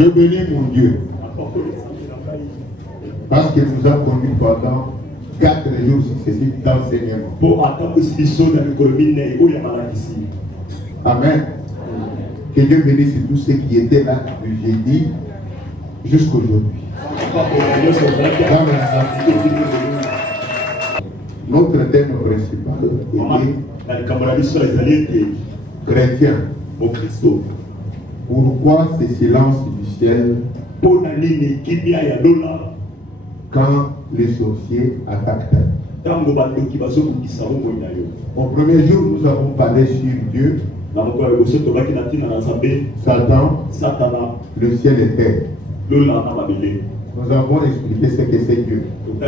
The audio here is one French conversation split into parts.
Je bénis mon Dieu. Parce qu'il nous a conduits pendant 4 jours successifs d'enseignement. Amen. Que Dieu bénisse tous ceux qui étaient là du jeudi jusqu'aujourd'hui. Notre thème principal était chrétien. Pourquoi ce silence du ciel quand les sorciers attaquent? Au premier jour, nous avons parlé sur Dieu, Satan, le ciel et terre. Nous avons expliqué ce que c'est Dieu. Nous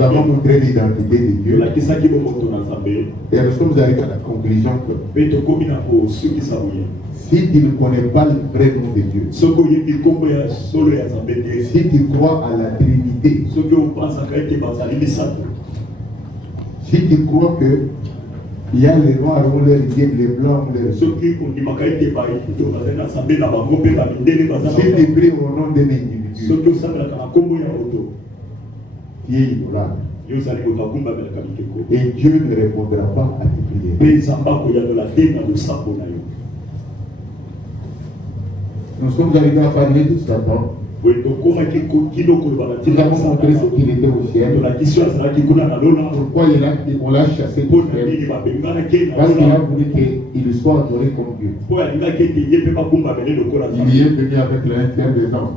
avons montré l'identité de Dieu. Et nous sommes arrivés à la conclusion que si tu ne connais pas le vrai nom de Dieu, si tu crois à la Trinité, si tu crois que il y a les noirs ont leur idée, les blancs ont leur idée. Si tu pries au nom d'un individu, tu es idolâtre. Et Dieu ne répondra pas à tes prières. Nous sommes arrivés à parler de Satan. Nous avons montré ce qu'il était au ciel. Pourquoi on l'a chassé du ciel? Parce qu'il a voulu qu'il soit adoré comme Dieu. Il y est venu avec l'intérêt des hommes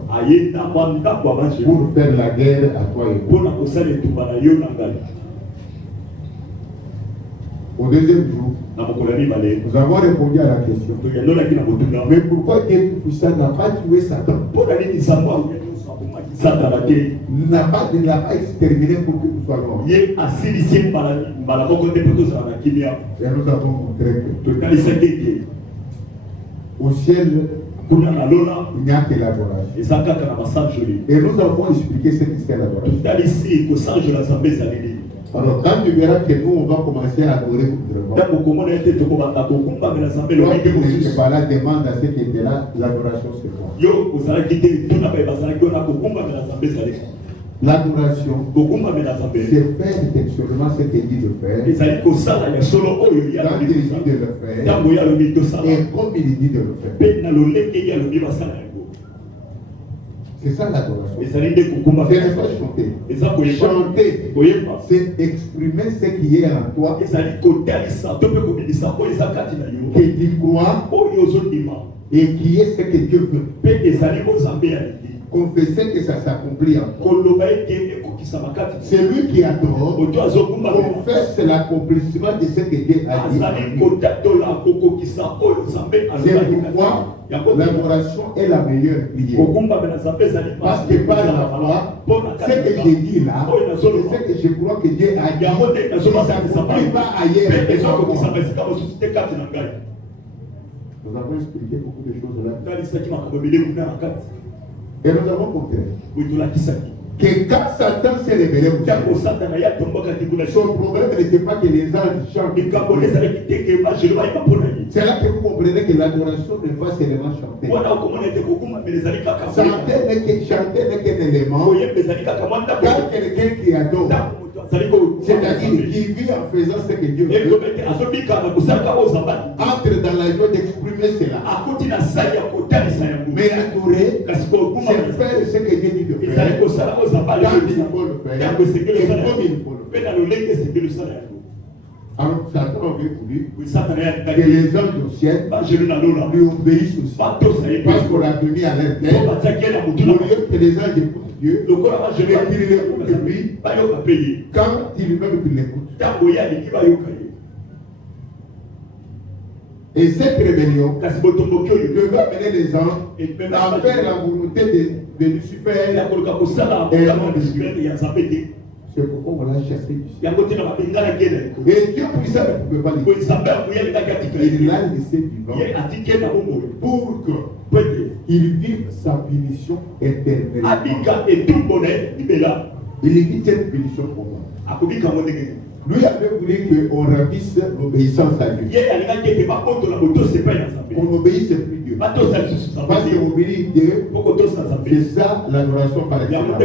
pour faire la guerre à toi et moi. Au deuxième jour, nous avons répondu à la question. Mais pourquoi Dieu Tout-Puissant n'a pas tué Satan? Il n'a pas exterminé pour que nous soyons morts. Et nous avons montré que au ciel, il n'y a que l'adoration. Et nous avons expliqué ce que c'est l'adoration. Alors quand tu verras que nous on va commencer à adorer autrement, la demande à ceux qui étaient là, l'adoration c'est quoi? L'adoration, c'est faire textuellement ce qu'il dit de faire, quand il dit de le faire, et comme il dit de le faire. C'est ça l'adoration. Ce n'est pas chanter. Chanter, c'est exprimer ce qui est en toi, que tu crois, et qui est ce que Dieu veut. Confesser que ça s'accomplit en toi. C'est lui qui adore. Confesse l'accomplissement de ce que Dieu a dit. C'est pourquoi l'adoration est la meilleure prière. Parce que par la foi, ce que j'ai dit là, c'est ce que je crois que Dieu a dit. Si ça ne s'accomplit pas ailleurs, nous avons expliqué beaucoup de choses là. Et nous avons compris que quand Satan s'est révélé, son problème n'était pas que les anges chantent. C'est là que vous comprenez que l'adoration n'est pas seulement chanter. Chanter n'est qu'un élément. Quand quelqu'un qui adore, c'est-à-dire qui vit en faisant ce que Dieu veut, entre dans la joie d'exprimer cela. Mais adorer, c'est faire ce que Dieu dit de faire, quand il faut le faire, et comme il faut le faire. Alors Satan avait voulu que les hommes du ciel lui obéissent aussi, parce qu'on a donné à leur terre, au lieu que les anges écoutent Dieu, et qu'ils l'écoutent lui, quand il veut qu'il l'écoute. Et cette rébellion devait amener les anges à faire la volonté de Lucifer et non de Dieu. C'est pourquoi on l'a chassé du ciel. Et Dieu puissant ne pouvait pas le il l'a laissé vivant pour qu'il vive sa punition éternellement. Il vit cette punition pour moi. Lui avait voulu qu'on ravisse l'obéissance à Dieu. On n'obéissait plus Dieu. Parce que obéir Dieu, c'est ça l'adoration par excellence.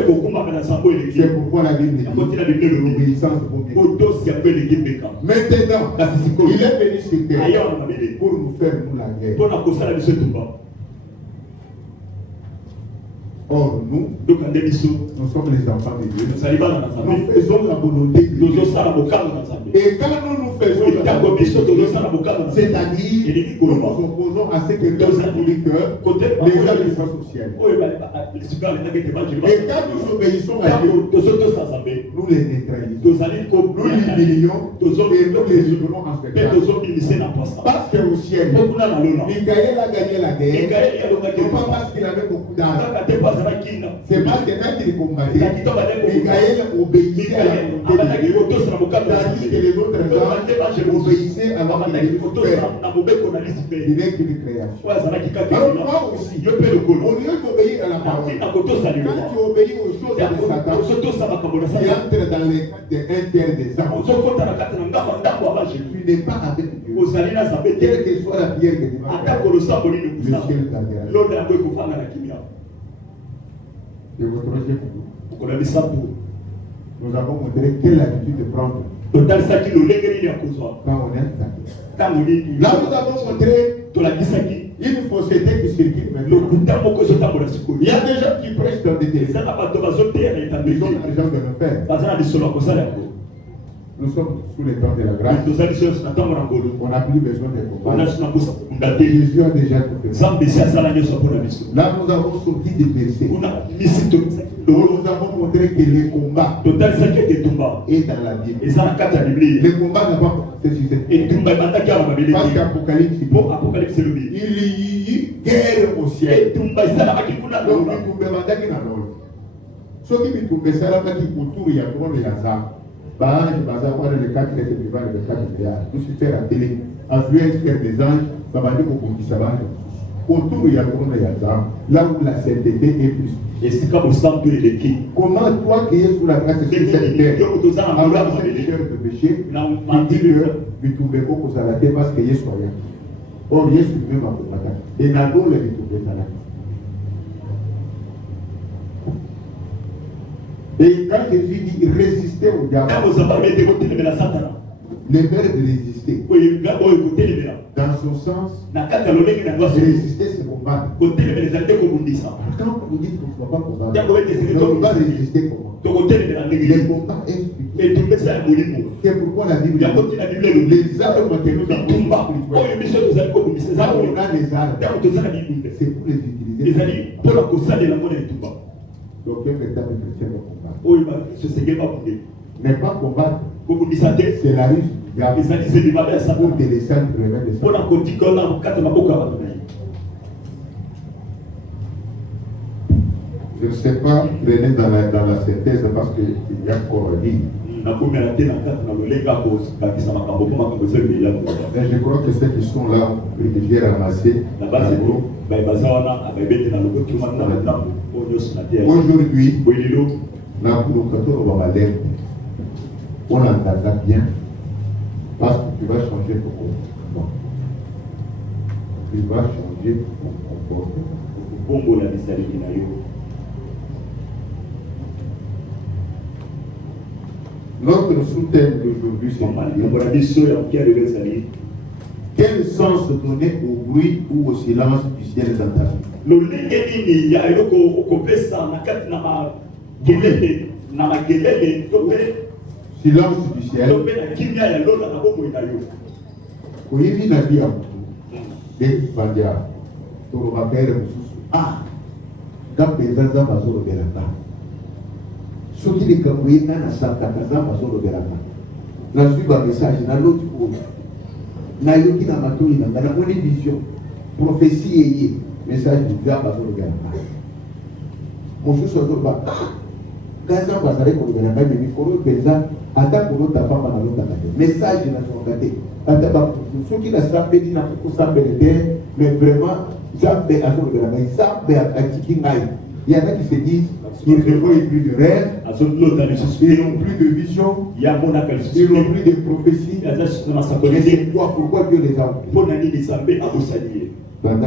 C'est pourquoi la Bible dit l'obéissance vaut mieux. Maintenant, il est venu sur terre pour nous faire nous la guerre. Or, nous sommes les enfants de Dieu. Nous faisons la volonté de Dieu. Et quand nous faisons la volonté de Dieu, c'est-à-dire nous nous opposons à ce que Dieu a voulu que les gens du au ciel. Et quand nous obéissons à Dieu, nous les neutralisons. Nous les humilions et nous les livrons en spectacle. Parce qu'au ciel, Michael a gagné la guerre, non pas parce qu'il avait beaucoup d'argent. C'est parce que quand il combattait, Michael obéissait à la volonté de Dieu, tandis que les autres gens obéissaient à la volonté de Dieu. Il n'est qu'une création. Alors moi aussi, au lieu d'obéir à la parole, quand tu obéis aux choses de Satan, tu entres dans les intérêts des âmes. Tu n'es pas avec Dieu. Quelle que soit la prière que tu vas faire, le ciel t'averra. Et votre troisième jour, nous avons montré quelle attitude de prendre quand on est attaqué. Là, nous avons montré une fausseté qui circule maintenant. Il y a des gens qui prêchent dans des télévisions. Ils ont l'argent de nos pères. Nous sommes sous les temps de la grâce. On n'a plus besoin de combattre. Jésus a déjà tout fait. Là, nous avons sorti des versets. Nous avons montré que le combat est dans la Bible. Le combat n'a pas commencé sur cette terre. Parce qu'Apocalypse, il y a eu guerre au ciel. Donc, ce qui me tombe, c'est autour il y a trop de hasard. Bah, je vais avoir les 4 lettres de 4 milliards. Tout se fait à la télé. Influence des anges, ça va dire qu'on ça va. Autour il y a trop de hasard. Là où la sainteté est plus. Et c'est comme au centre de l'équipe. Comment toi qui es sous la grâce de cette terre, alors cette chair de péché, tu dis que tu trouves beaucoup pour s'arrêter parce que Yesu rien. Or, Yesu même a combattu. Et n'a pas le trouvé ça là. Et quand Jésus dit résister au diable, le verbe de résister, dans son sens, résister c'est combattre. Quand vous dites qu'on ne doit pas combattre, on va résister comment? Le combat est spirituel. C'est pourquoi la Bible dit les armes que nous avons spirituelles, là on a les armes, c'est pour les utiliser. Donc un véritable chrétien doit combattre. Mais pas combattre, c'est la ruse du diable pour te laisser le remède de ça. Je ne sais pas traîner dans la synthèse parce qu'il y a encore un livre. Mais je crois que ceux qui sont là ont privilégié ramasser. Aujourd'hui, la provocation va l'air. On l'entendra bien parce que tu vas changer ton comportement. Tu vas changer ton comportement. Notre sous-thème d'aujourd'hui, c'est quel sens donner au bruit ou au silence du ciel dans ta vie? Silence du ciel. Oui, il a dit à vous. Ah, quand les gens ont besoin de ce qui est comme oui, dans la salle, la suite un message, dans l'autre côté. Na yoki na matoi na moni vision prophétie message du diable à son regard. Mon fils soit pas. Quand ça va s'arrêter pour le regard, mais il faut le penser. Attends pour l'autre femme à l'autre message na son regard. Attends ceux qui la savent dit na pour ça mais vraiment jamais à son regard. Mais ça à Tikingai. Il y en a qui se disent qu'ils ne voient plus de rêve, ils n'ont plus de vision, ils n'ont plus de prophétie. Pourquoi Dieu les a oubliés? Bien.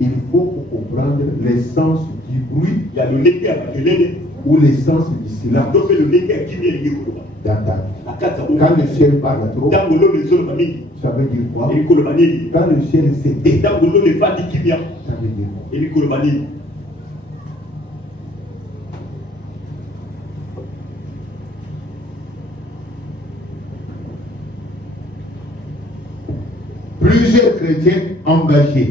Il faut comprendre l'essence du bruit ou l'essence du silence. Quand le ciel parle trop, ça veut dire quoi? Quand le ciel s'éteint, ça veut dire quoi? Plusieurs chrétiens engagés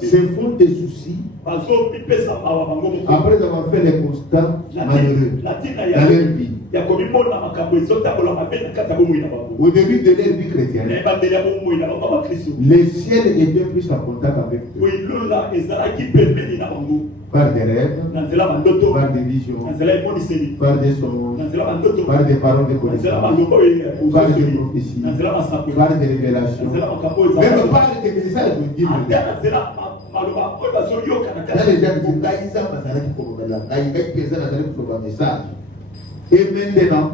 se font des soucis après avoir fait les constats malheureux dans leur vie. Au début de leur vie chrétienne, le ciel était plus en contact avec eux. Par des rêves, par des visions, par des songes, par des paroles de connaissance, par des prophéties, par des révélations, même par des messages de Dieu. Et maintenant,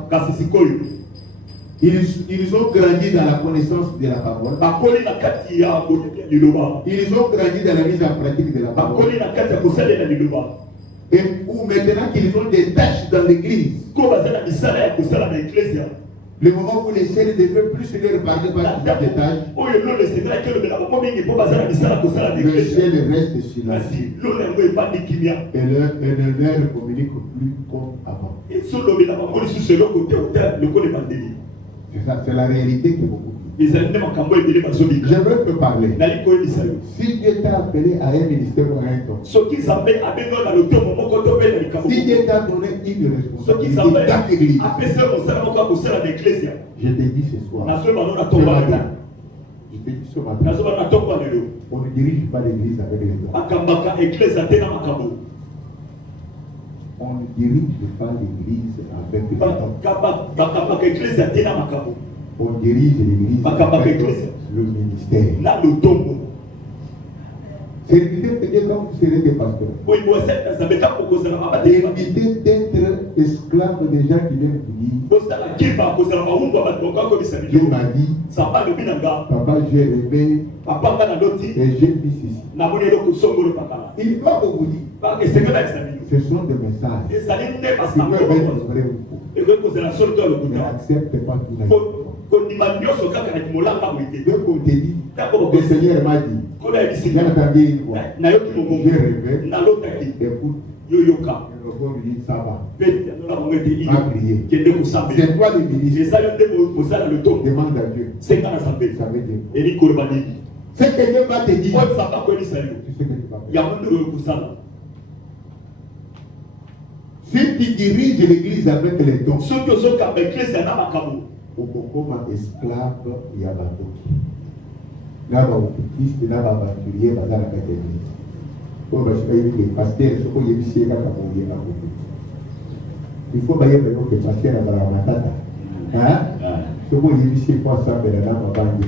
ils ont grandi dans la connaissance de la parole. Ils ont grandi dans la mise en pratique de la parole. Et où maintenant qu'ils ont des tâches dans l'église. Le moment où les ciels devaient plus se leur parler par des tâches, le ciel reste silencieux. Et ne leur communique plus comme avant. C'est la réalité qui est beaucoup. J'aimerais te parler. Si Dieu t'a appelé à un ministère ou à un don, si Dieu t'a donné une responsabilité dans l'église, je te dis ce soir, je te dis ce matin, on ne dirige pas l'église avec les dons. On ne dirige pas l'église avec les dons. On dirige l'église avec le ministère. C'est l'éviter quand vous serez des pasteurs. Évitez d'être esclave des gens qui viennent vous dire. Dieu m'a dit, papa, j'ai rêvé et j'ai vu ceci. Il doit vous dire. Ce sont des messages qui peuvent être vrais ou faux. Ne accepte pas tout la vie. Donc on te dit, le Seigneur m'a dit, j'ai entendu une voix, j'ai rêvé, écoute, le robot lui dit, ça va, va prier. C'est toi le ministre, demande à Dieu, ça veut dire. Ce que Dieu va te dire, tu sais que tu vas faire. Si tu diriges l'église avec les dons, comme esclave Yabadoki. Naba okutiste, naba aventurier, bazala katégorie. Comme je suis pasteur, ce qu'on y a ici, il faut bailler maintenant que pasteur a la matata. Hein? Ce qu'on y a ici, pour ça, mais la naba bandi.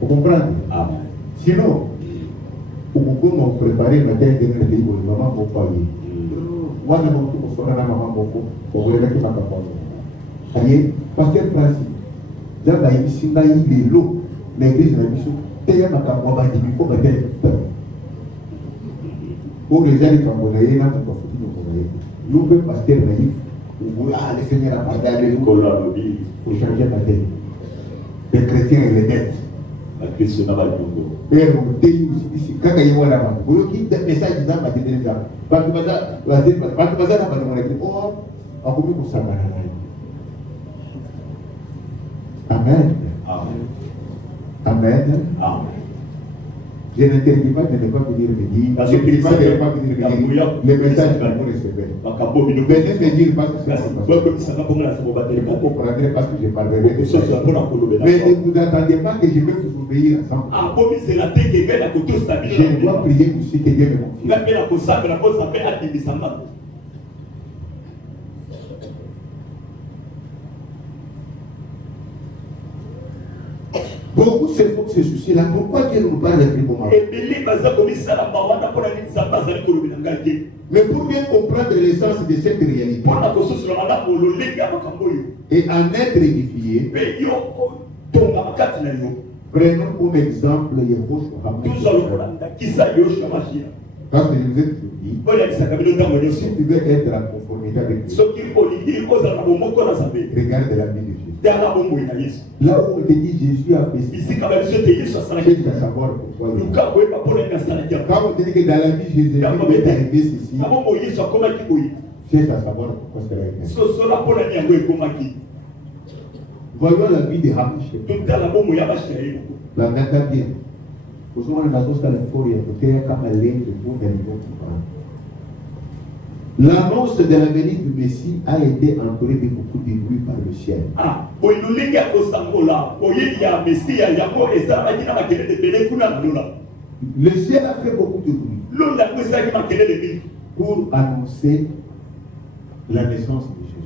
Vous comprenez? Sinon, vous pouvez préparer ma tête de notre école, maman, vous parlez. Moi, je me suis dit, maman, beaucoup, pour vous révéler ma parole. Voyez, pasteur Francis, dans la émission, il est l'eau, l'église de la mission, il y a ma campagne, il faut mettre un peu. Pour les gens qui sont congolais, il y a un peu de congolais. Nous, le pasteur naïf, le Seigneur a parlé avec nous, pour changer ma tête. Les chrétiens et les dettes. La question n'a pas de Congo. Et on dit ici, quand il y a un message dans ma tête, parce que la tête, parce que ça n'a pas de mon église. Oh, on peut vous savoir. Amen. Amen. Amen. Je n'interdis pas de ne pas venir me dire. Je ne dis pas de ne pas venir me dire les messages que vous recevez. Venez me dire parce que c'est ça. Vous comprendrez parce que je parlerai de ça. Mais ne vous attendez pas que je vais vous obéir ensemble. Je dois prier aussi que Dieu me confie. Beaucoup se font ce souci-là. Pourquoi Dieu nous parle plus moment? Mais pour bien comprendre l'essence de cette réalité et en être édifié, Prenons comme exemple Yehoshua. Parce que je vous ai toujours dit, si tu veux être en conformité avec Dieu, regarde la vie de Jésus. Là où on te dit Jésus a fait ça, cherche à savoir pourquoi. Quand on te dit que dans la vie Jésus est arrivé ceci, cherche à savoir pourquoi cela est arrivé. Voyons la vie de Hamish. La nata bien. Vous savez, l'annonce de la venue du Messie a été entourée de beaucoup de bruit par le ciel. Le ciel a fait beaucoup de bruit pour annoncer la naissance de Jésus.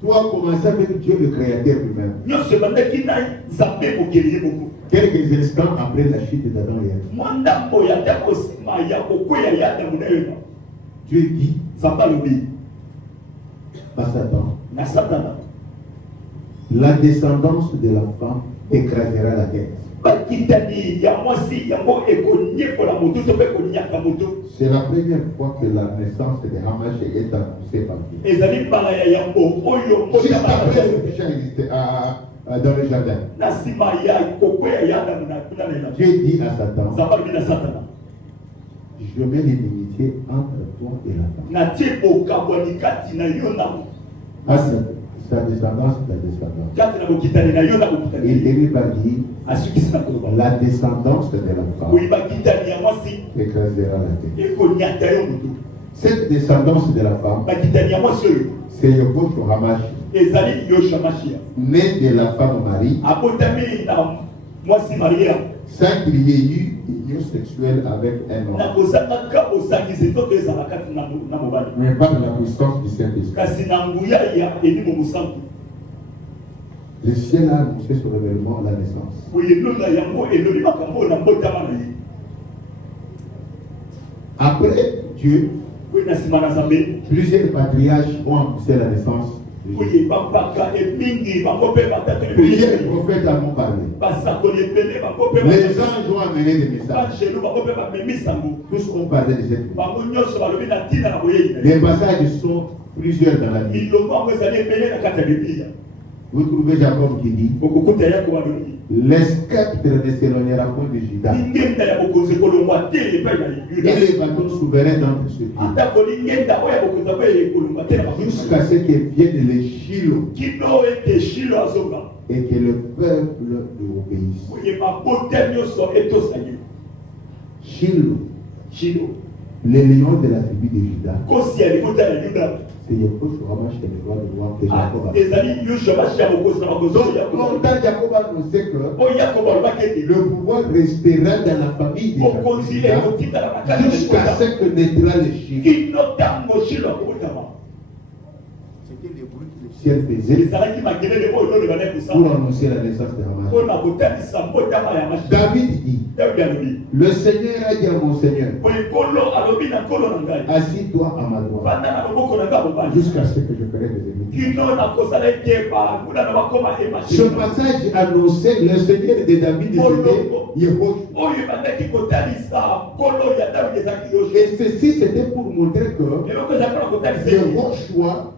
Toi, commencer avec Dieu le Créateur lui-même. Quelques instants après la chute d'Adam et Ève, Dieu dit à Satan, la descendance de la femme écrasera la tête. C'est la première fois que la naissance de Hamash est annoncée par Dieu. Juste après le péché dans le jardin. Dieu dit à Satan, je mets l'inimitié entre toi et la femme. Sa descendance, ta descendance. Il est par dire, la descendance de la femme écrasera la tête. Cette descendance de la femme, c'est Yehoshua Hamash, né de la femme Marie, sans qu'il y ait eu union sexuelle avec un homme, mais par la puissance du Saint-Esprit. Le ciel a annoncé son révèlement, la naissance. Après Dieu, plusieurs patriarches ont annoncé la naissance. Plusieurs prophètes en ont parlé. Les anges ont amené des messages. Tous ont parlé de cette vie. Les passages sont plusieurs dans la Bible. Vous trouvez Jacob qui dit, les sceptres ne s'éloignera point de Juda, et les bâtons souverains d'entre ceux jusqu'à ce que vienne les Shiloh et que le peuple lui obéisse. Shiloh, les lions de la tribu de Juda, c'est Yehoshua Hamash qui est le roi de roi que Jacob a. Donc, quand Jacob a annoncé que le pouvoir restera dans la famille de Jacob jusqu'à ce que naîtra le Shiloh. C'était le bruit que le ciel faisait pour annoncer la naissance de Hamash. David dit, le Seigneur a dit à mon Seigneur, assis-toi à ma droite jusqu'à ce que je ferai des ennemis. Ce passage annonçait le Seigneur de David et Yehoshua. Et ceci c'était pour montrer que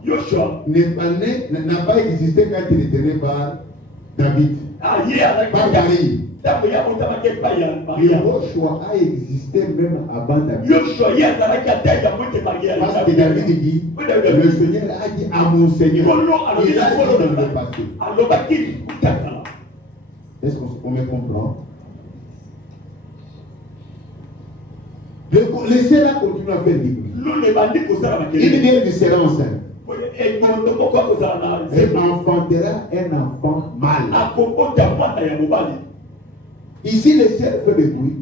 Yehoshua n'a pas existé quand il était né par David, par Marie. Yehoshua a existé même avant David. Parce que David dit, le Seigneur a dit à mon Seigneur. Il a dit dans le passé. Est-ce qu'on me comprend? Le ciel a continué à faire du bruit. Il vient du sera enceinte. Elle enfantera un enfant mâle. Ici, le ciel fait le bruit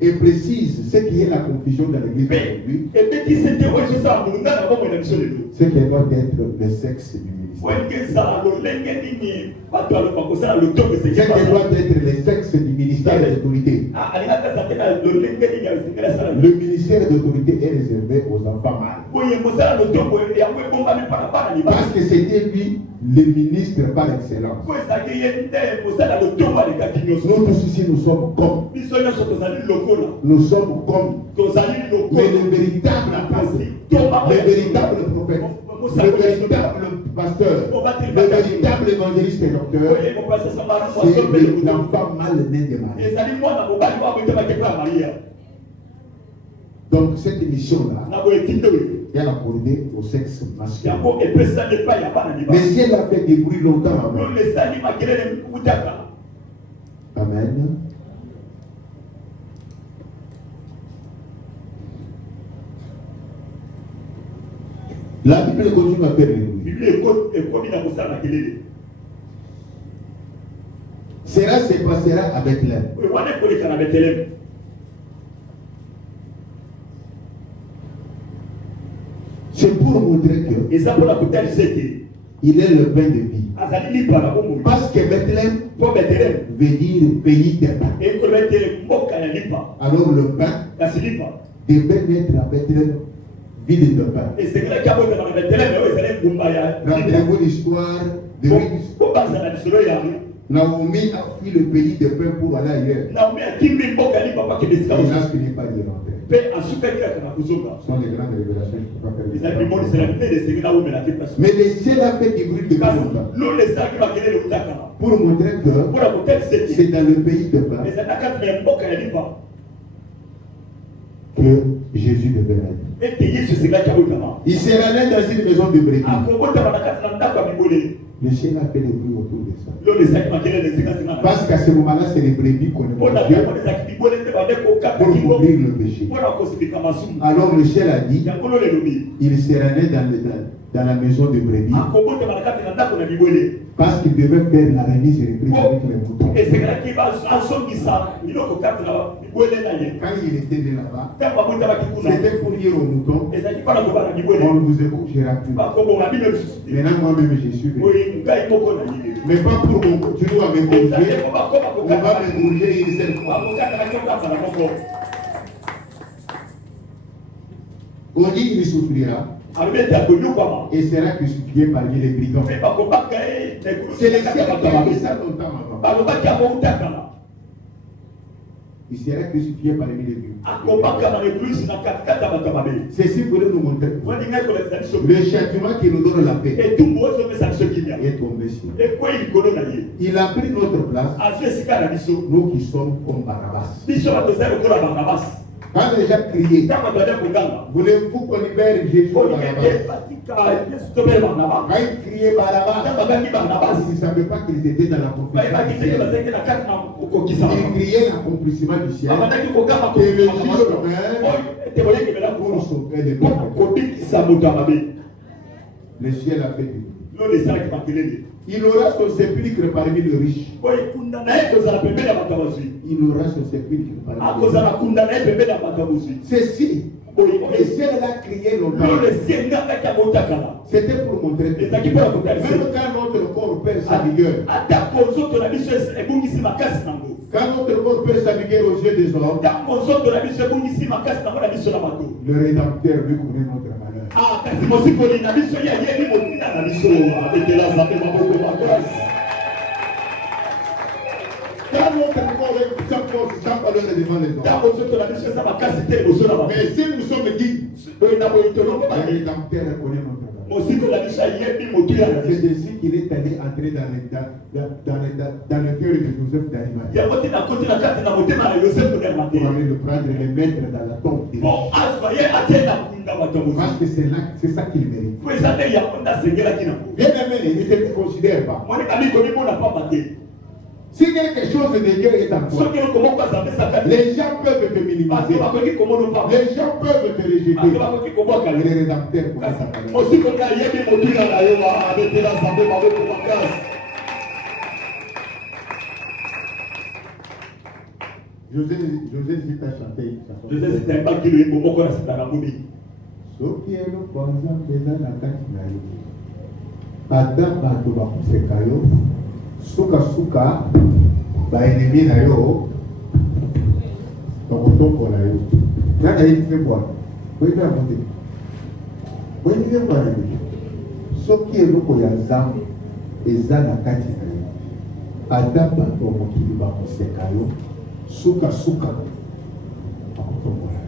et précise ce qui est la confusion dans l'église aujourd'hui. Ce qui doit être le sexe du ministère. Ce qui doit être le sexe du ministère d'autorité. Le ministère d'autorité est réservé aux enfants mâles. Parce que c'était lui le ministre par excellence. Nous tous ici, nous sommes comme. Nous sommes comme. Mais le véritable apôtre, le véritable prophète, le véritable pasteur, le véritable évangéliste et docteur, c'est l'enfant mal-né de Marie. Donc cette émission-là, elle a accordé au sexe masculin. Mais si elle a fait des bruits longtemps avant. Amen. La Bible continue à faire les bruits. Cela se passera à Bethléem. C'est pour montrer que il est le pain de vie. Parce que Bethléem veut dire pays de pain. Alors le pain devait naître à Bethléem, ville de pain. Rappelez-vous l'histoire de Ruth. Naomi a fui le pays de pain pour aller ailleurs. Il n'a fini pas d'y rentrer. Ce sont les grandes révélations qui ne peuvent pas faire. Mais le ciel a fait du bruit de pain pour montrer que c'est dans le pays de pain que Jésus devait naître. Il sera né dans une maison de brebis. Le ciel a fait le bruit autour de ça. Parce qu'à ce moment-là, c'est les brebis qu'on est Dieu pour couvrir le péché. Alors le ciel a dit, il sera né dans la maison de brebis. Parce qu'il devait faire la remise et reprise avec les moutons. Quand il était né là-bas, c'était pour dire aux moutons, on ne vous écoutera plus. Maintenant, moi-même, je suis venu. Mais pas pour qu'on continue à m'égorger. On va m'égorger une seule fois. On dit qu'il souffrira. Et sera crucifié parmi les brigands. C'est le ciel qui a dit ça longtemps avant. Il sera crucifié parmi les brigands. Ceci pour nous montrer le châtiment qui nous donne la paix est tombé sur nous. Il a pris notre place, nous qui sommes comme Barabbas. Quand les gens criaient, voulez-vous qu'on libère Jésus de Barabbas? Quand ils criaient Barabbas, ils ne savaient pas qu'ils étaient dans l'accomplissement du ciel. Ils criaient l'accomplissement du ciel. Et le jour pour sauver les peuples. Le ciel a fait du bruit. Il aura son sépulcre parmi les riches. Il aura son sépulcre parmi les riches. Ceci, le ciel a crié longtemps. C'était pour montrer que même quand notre corps perd sa vigueur, quand notre corps perd sa vigueur aux yeux des hommes, le Rédempteur veut couvrir notre malheur. Quand notre corps est sans force, sans valeur devant les hommes. Mais si nous sommes dignes, le Rédempteur reconnaît notre malheur. C'est ainsi qu'il est allé entrer dans le cœur de Joseph d'Arimathie. Pour aller le prendre et le mettre dans la tombe. Parce que c'est ça qu'il mérite. Bien aimé, il ne se considère pas. Si quelque chose de Dieu est en toi, les gens peuvent te minimiser. Les gens peuvent te rejeter. Le Rédempteur connaît sa valeur. José Zita chantait une chanson. Soki elokwanza mpeza na kati na yo ata bato bakoseka yo suka baenemi na yo bakotokola yo nani ayebi mpe bwana koyeba yango te oyebi yango wana bino soki eloko ya nzambe eza na kati na yo ata bato ya mokili bakoseka yo suka bakotombola.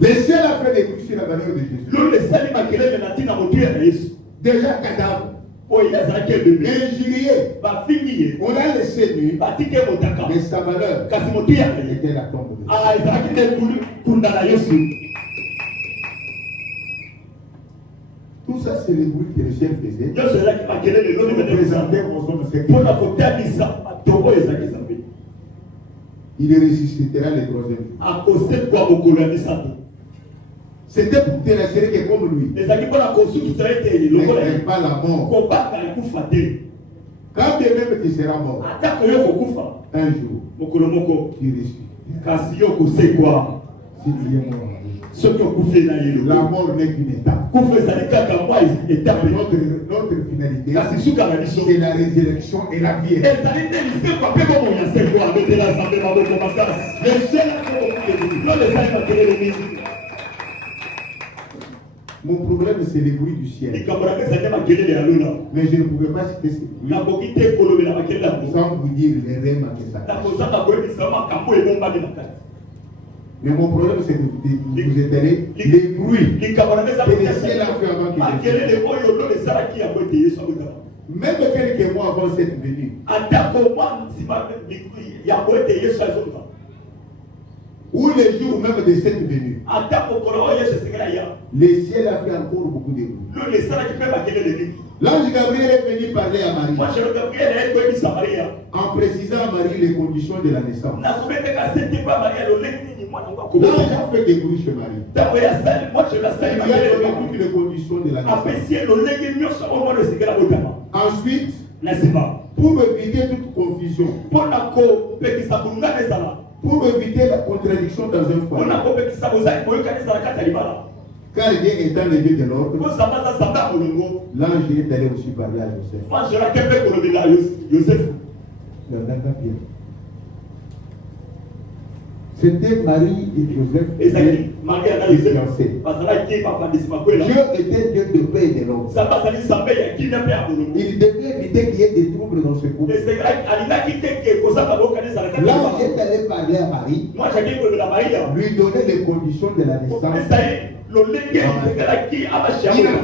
Le ciel a fait des bruits sur la valeur de Jésus. Le sali makelele na tina motu ya Yesu. Déjà cadavre. Injurié. On l'a laissé nu. Mais sa valeur était la tombe de Jésus. Tout ça, c'est les bruits que le ciel faisait. Il ressuscitera le troisième jour. C'était pour te rassurer que comme lui, mais pas la mort. Quand même tu seras mort, un jour, tu ressusciteras. Si tu es mort, la mort n'est qu'une étape. Notre finalité, c'est la résurrection et la vie. Mon problème, c'est les bruits du ciel. Mais je ne pouvais pas citer ces bruits sans vous dire les rêves que ça cache. Mais mon problème, c'est de vous étaler les bruits que le ciel a fait avant qu'il vienne. Même quelques mois avant cette venue, ou les jours même de cette venue, le ciel a fait encore beaucoup de bruit. L'ange Gabriel est venu parler à Marie en précisant à Marie les conditions de la naissance. L'ange a fait des bruits chez Marie. Il lui a donné toutes les conditions de la naissance. Ensuite, pour éviter toute confusion, pour éviter la contradiction dans un foyer, car Dieu étant le Dieu de l'ordre, l'ange est allé aussi parler à Joseph. C'était Marie et Joseph fiancés. Dieu était Dieu de paix et de l'ordre. Il devait éviter qu'il y ait des troubles dans ce couple. L'ange est allé parler à Marie, lui donner les conditions de la naissance. Il a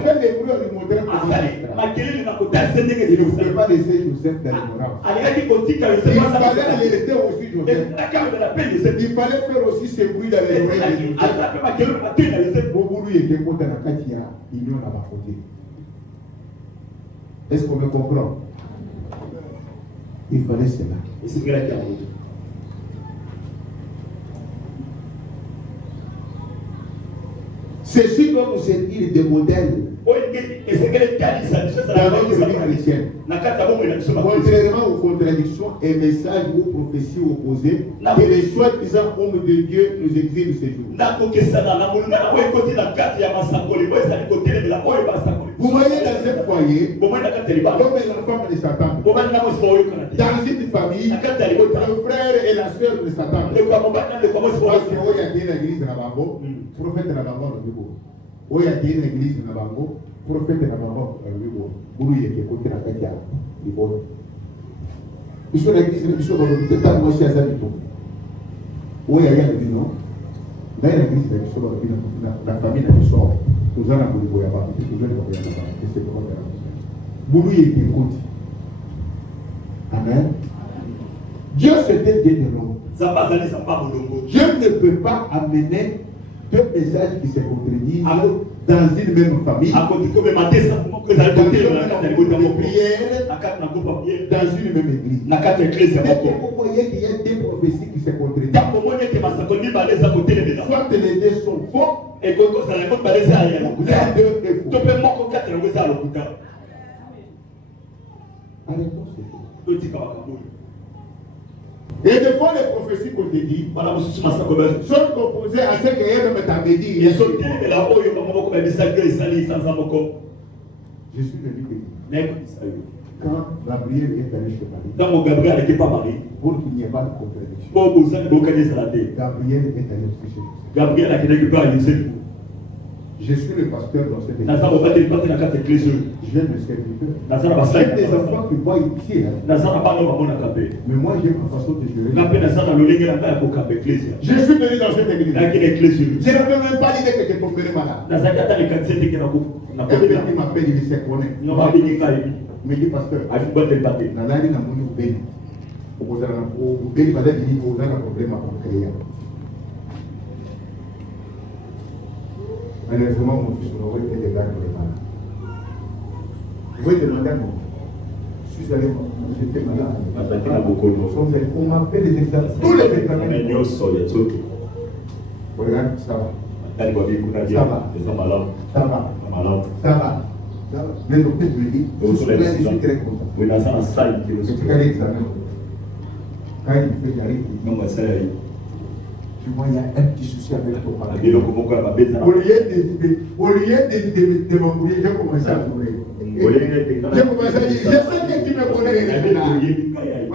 fait des bruits en lui montrant il ne pouvait pas laisser Joseph dans l'ignorance. Il fallait alerter aussi Joseph. Il fallait faire aussi ces bruits dans les oreilles de Joseph. Est-ce qu'on me comprend? Il fallait cela. Ceci doit nous servir de modèle dans notre vie chrétienne. Contrairement aux contradictions et messages ou prophéties opposées que les soi-disant hommes de Dieu nous exilent ces jours. Vous voyez dans un foyer, l'homme et la femme ne s'attendent. Dans une famille, le frère et la soeur ne s'attendent. Parce qu'il y a une église dans la prophète dans la il y a une église dans la prophète dans la il y a côté la katia il faut iso la église iso ba le temps moi chez azali to il y a le non dans l'église de iso la famille na iso tozana bulibo ya ba tozana ba ya ba c'est comment faire bulu yeke côté amen. Dieu c'était Dieu de l'homme. Je ne peux pas amener deux messages qui se contredisent dans une même famille, dans une même église. Vous voyez qu'il y a deux prophéties qui se contredisent. Soit les deux sont faux, et les deux est faux. Et des fois, les prophéties qu'on te dit sont composées à ce qu'il y a même ta médire. Je suis venu Quand Gabriel est allé chez Marie, dans Gabriel n'était pas marié, pour qu'il n'y ait pas de contradiction, Gabriel est allé aussi chez Joseph. Gabriel a été pas à Joseph. Je suis le pasteur dans cette église. Je J'aime le serviteur. J'aime des enfants qui voient ici. Mais moi, j'aime ma façon de gérer. Je suis venu dans cette église. Je n'avais même pas l'idée que je tomberais malade. Un petit m'appelle, il s'est connu. Il me dit, pasteur, Nalani n'a pas eu de vous avez un problème à créer. Malheureusement, mon fils n'aurait été des gars pour le malade. Vous pouvez demander à moi. Je suis allé, j'étais malade. On m'a fait des examens. Tous les examens. Regarde, ça va. Ça va. Le docteur me dit, je suis très content. C'est quel examen? Quand il fait j'arrive, il dit, tu vois, il y a un petit souci avec ton papa. Au lieu de m'embrouiller, j'ai commencé à sourire. J'ai commencé à dire, je sais que tu me connais.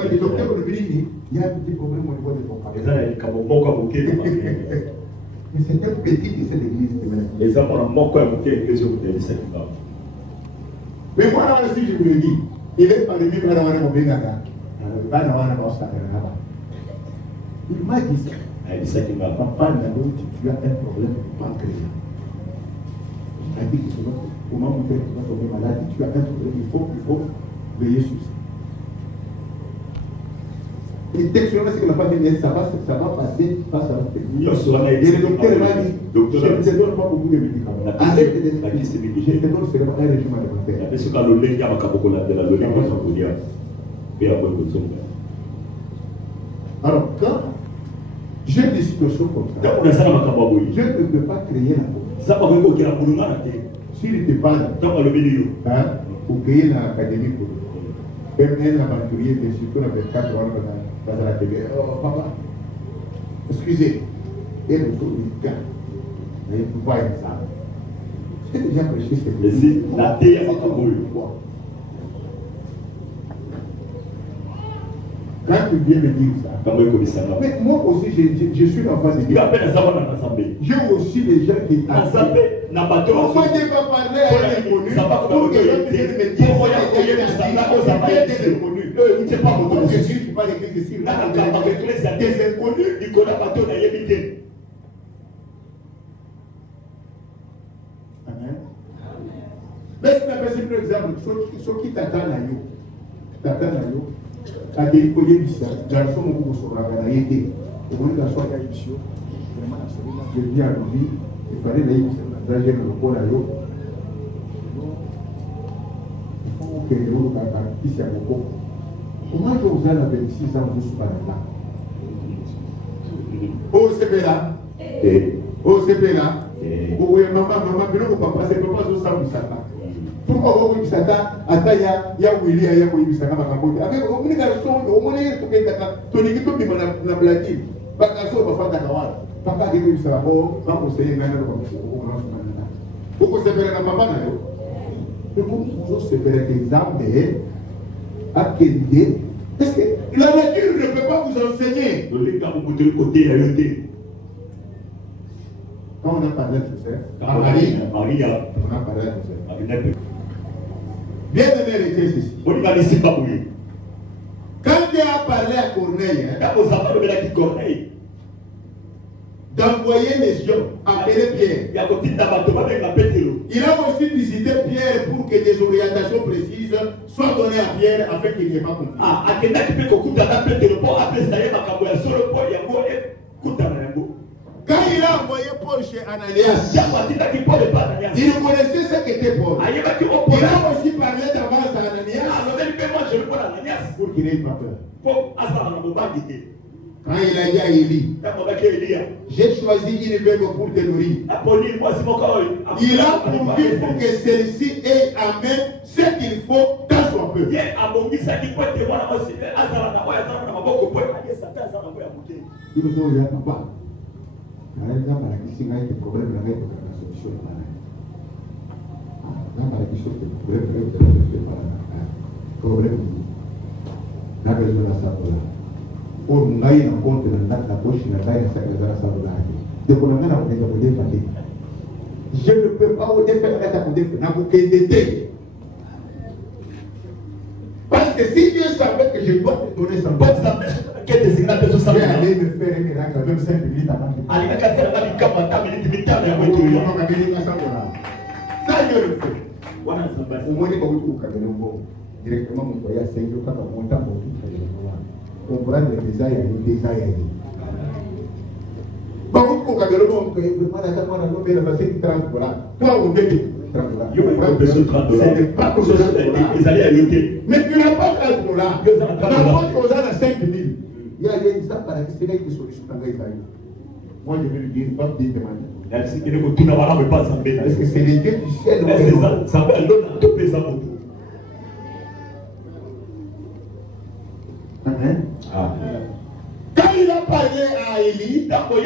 Le docteur me dit, il y a un petit problème au niveau de ton papa. Mais c'est un petit de cette église. Mais moi, si je vous le dis, il est parmi les il m'a dit ça. Papa, tu as un problème pancréas. Il m'a dit que comment mon père va tomber malade, tu as un problème, il faut veiller sur ça. Et textuellement, c'est que la femme dit, ça va passer face à votre technique. Et le docteur m'a dit, je ne te donne pas beaucoup de médicaments. Arrête de je te donne seulement un régime alimentaire. Alors, quand j'ai des situations comme ça, je ne peux pas créer la pauvreté. S'il te parle, pour créer l'académie pour même un aventurier, bien sûr, on a 24 heures dans la télé. Oh, papa, excusez, et le tour du gars, mais il faut voir ça. J'ai déjà prêché cette chose. La terre est quand tu viens me dire ça, mais moi aussi je suis en face de Dieu. J'ai aussi des gens qui attendent. Pourquoi Dieu va parler à un inconnu pour que l'autre vienne me dire c'est inconnu. Pourquoi Jésus qui parle de Christ ici, des inconnus, Amen. Mais c'est un exemple, ce qui t'attend à nous. À des collègues, garçon, on se réveiller. Et on est dans son émission. Vraiment, je viens à lui. Il fallait aller dans le corps à l'eau. Il faut que l'eau puisse y avoir. Comment vous avez 26 ans, vous soyez là? Oh, c'est là. Oh, c'est là. Oh, oui, maman, mais papa, c'est papa, je sais ça. Pourquoi vous dites ça? Ataya, ya Willy, ya Willy, ça va pas. Avec au moins garçon, au moins tout que t'as, ton équipe qui m'a la blague. Pas garçon, pas faire d'accord. Papa qui dit ça, oh, pas conseiller même comme ça. Pourquoi c'est faire la papa là? Et vous c'est faire exemple à quel est-ce que la nature ne peut pas vous enseigner? Quand on a parlé de Joseph, Marie, on a parlé de Joseph. Bien aimé les ceci. Quand Dieu a parlé à Corneille, d'envoyer les gens appeler Pierre, il a aussi visité Pierre pour que des orientations précises soient données à Pierre afin qu'il n'y ait pas conflit. Quand il a envoyé Paul chez Ananias, il connaissait ce qu'était Paul. Il a aussi parlé d'avance à Ananias pour qu'il n'ait pas peur. Quand il a dit à Élie, j'ai choisi une veuve pour te nourrir. Il a pourvu pour que celle-ci ait à main ce qu'il faut dans son peu. Il nous dit, papa, problème ngai na compte na poche na ngai na sac de la salle de ko na ko de fati. Je ne peux pas vous défaire à ta côté na ko kende. Parce que si Dieu savait que je dois te donner son bon sang, que des signaux de ça, il allait me faire un miracle même 5 minutes avant. Allez, la casse la vie comme ta minute de temps de voiture. Ça je le fais. Voilà ça va. Au moins il faut que tu aies directement mon voyage 5 jours quand on monte pour tout. Comprendre les détails et les détails. Bon, on peut regarder le monde que vraiment la table on a nommé le passé 30 dollars. Toi on dit $30. C'est pas que ils allaient ajouter. Mais tu n'as pas $30. La poche aux gens à 5 000. Il y a des gens par qui c'est une solution dans les pays. Moi je vais lui dire, pas de demander. Est-ce que c'est les dieux du ciel? Ça va donner tout pesant pour tout. Amen. Quand il a parlé à Élie, la femme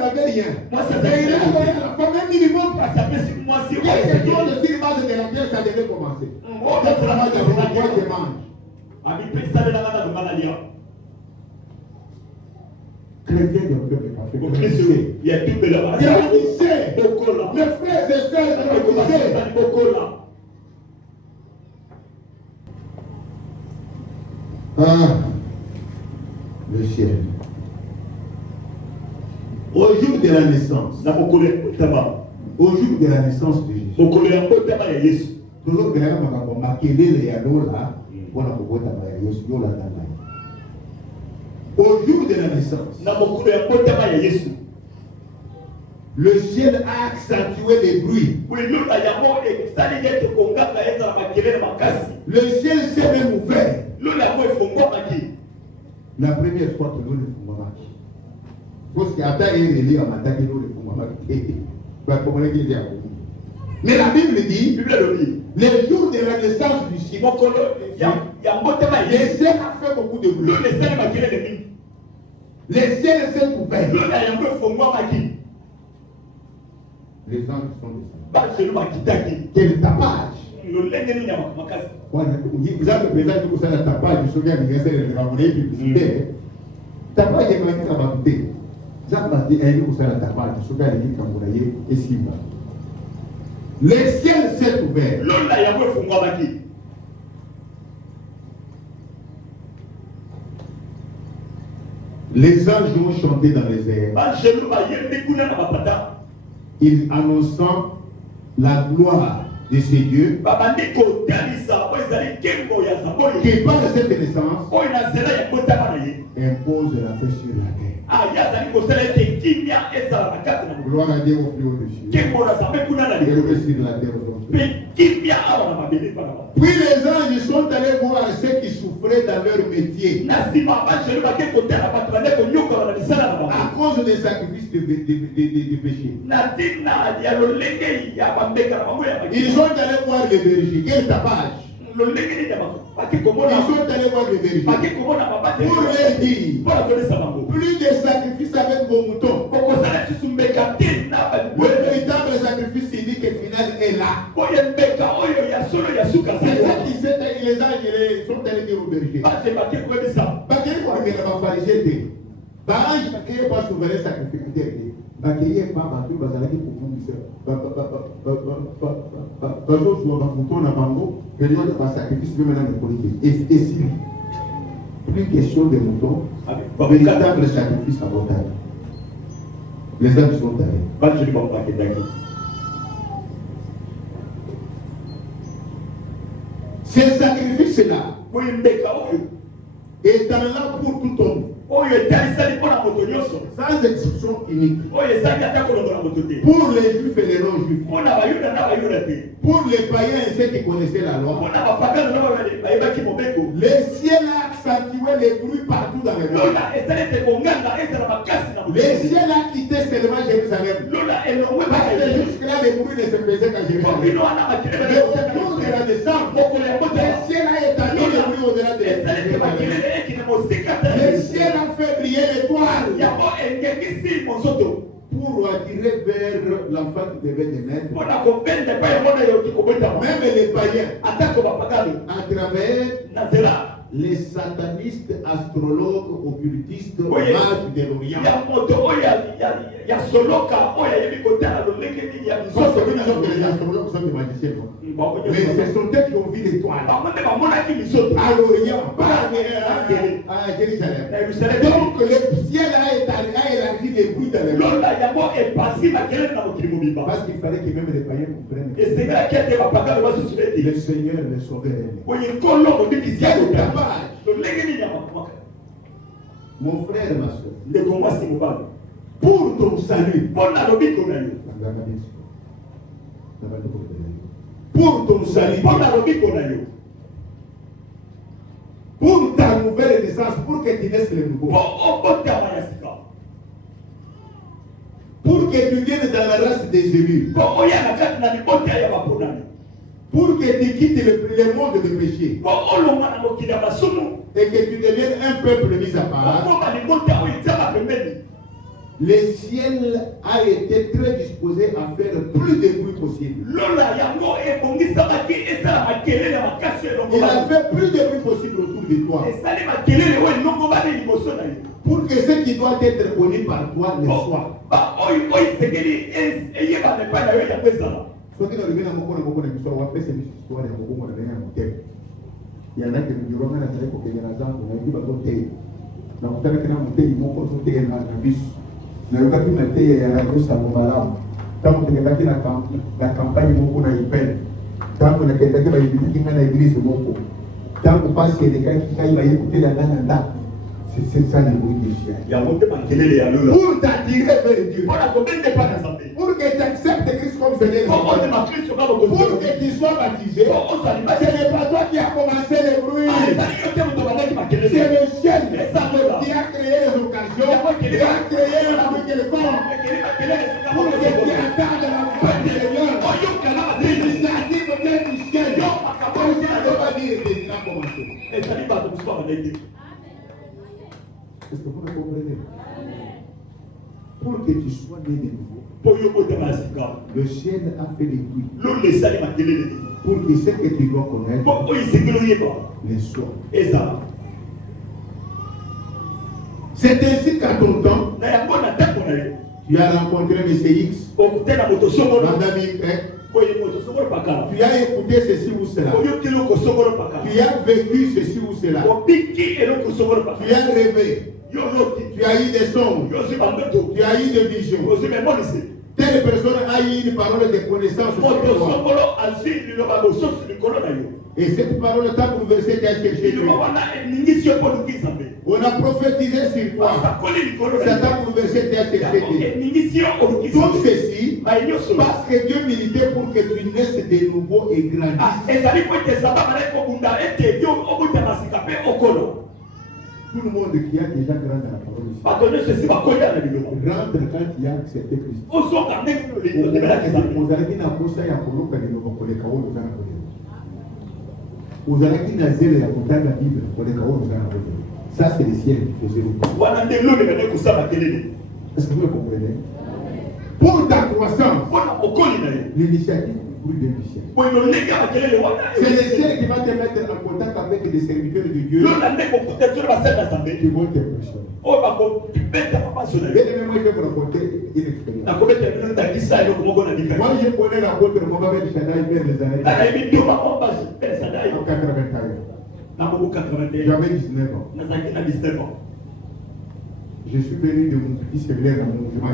n'avait rien. Moi, ça fait rien. La femme un minimum. Il y a quelque chose de sur base de la pierre, ça devait commencer. Chrétien de peuple café. Il y a tout de là. Il y a mes frères et sœurs, le ciel. Au jour de la naissance. Au jour de la naissance de Jésus. Toujours que au jour de la naissance, le ciel a accentué les bruits. Le ciel s'est même ouvert. La première fois que nous le fumons, parce qu'attends et relire en matin que nous le fumons. Mais la Bible dit, les jours de la naissance du ciel, le ciel a fait beaucoup de bruit. Le ciel s'est ouvert. Les anges sont descendus. Quel tapage! Vous avez besoin de vous faire un tapage, je me souviens de la publicité. Tapage est quand même à bouter. Vous dit, vous faire un tapage, je me souviens de l'île et Simba. Le ciel s'est ouvert. Les anges ont chanté dans les airs. Ils annonçant la gloire de ces dieux qui par cette naissance impose la paix sur la terre. Gloire à Dieu au plus haut dessus. Et sur la terre aujourd'hui. Puis les anges sont allés voir ceux qui souffraient dans leur métier à cause des sacrifices de péché. Ils sont allés voir les bergers. Quel tapage! Ils sont allés voir les bergers pour leur dire plus de sacrifices avec vos moutons. Le véritable sacrifice unique et final est là. C'est ça qui s'est dit, les anges sont allés dire aux bergers. Pas souverain sacrificateur. Plus question de moutons, véritable sacrifice abordable. Les anges sont allés. Ces sacrifices-là étant là pour tout homme. Sans exception unique. Pour les juifs et les non-juifs. Pour les païens et ceux qui connaissaient la loi. Le ciel a accentué les bruits partout dans le monde. Le ciel a quitté seulement Jérusalem. Parce que jusque-là, les bruits ne se faisaient qu'à Jérusalem. Mais au cours de la naissance, le ciel a étendu les bruits au-delà de Jérusalem. Le ciel a fait briller l'étoile pour attirer vers l'enfant qui devait naître. Même les païens à travers les satanistes, astrologues, occultistes, mages de l'Orient. Les astrologues sont des magiciens. Mais ce sont eux qui ont vu l'étoile à l'Orient, pas à Jérusalem. Donc le ciel a élargi les bruits dans les mondes. Parce qu'il fallait que même les païens comprennent. Le Seigneur le sauveur. Mon frère, ma soeur, pour ton salut, pour ton salut, pour ta nouvelle naissance, pour que tu naisses le nouveau, pour que tu viennes dans la race des élus, pour que tu quittes le monde de péché et que tu deviennes un peuple mis à part. Le ciel a été très disposé à faire plus de bruit possible. Il a fait plus de bruit possible autour de toi. Pour que ce qui doit être connu par toi le soit. Il y en a qui me diront que les la campagne c'est ça le bruit du ciel. Pour t'attirer vers Dieu. Pour que tu acceptes Christ comme Seigneur. Pour que tu sois baptisé. Ce n'est pas toi qui as commencé le bruit. C'est le ciel qui a créé les occasions, qui a créé le bruit quelconque. Pour que tu attendes la voix du Seigneur. L'initiative vient du ciel. Comme si on ne peut pas dire que tu as commencé. Est-ce que vous me comprenez? Pour que tu sois né de nouveau, le ciel a fait les bruits. Pour que ce que tu dois connaître, les soins. C'est ainsi qu'à ton temps, tu as rencontré M. X, Madame Y. Tu as écouté ceci ou cela. Tu as vécu ceci ou cela. Tu as rêvé. Tu as eu des songes. Tu as eu des visions. Telle personne a eu une parole de connaissance sur toi. Et cette parole t'a bouleversé, t'a cherché. On a prophétisé sur toi. Ça t'a bouleversé, t'a cherché. Tout ceci, parce que Dieu militait pour que tu naisses de nouveau et grandisses. Tout le monde qui a déjà grandi dans la parole ici rentre quand il a accepté Christ. Ça c'est le ciel qui faisait le. Est-ce que vous le comprenez? Pour ta croissance, l'initiative du ciel. C'est le ciel qui va te mettre en contact avec des serviteurs de Dieu qui vont t'impressionner. Bien aimé, moi je vais vous raconter une expérience. Moi je connais la rencontre de Mohamed Shadai vers les années 81. J'avais 19 ans. Je suis venu de mon petit séminaire dans mon mouvement.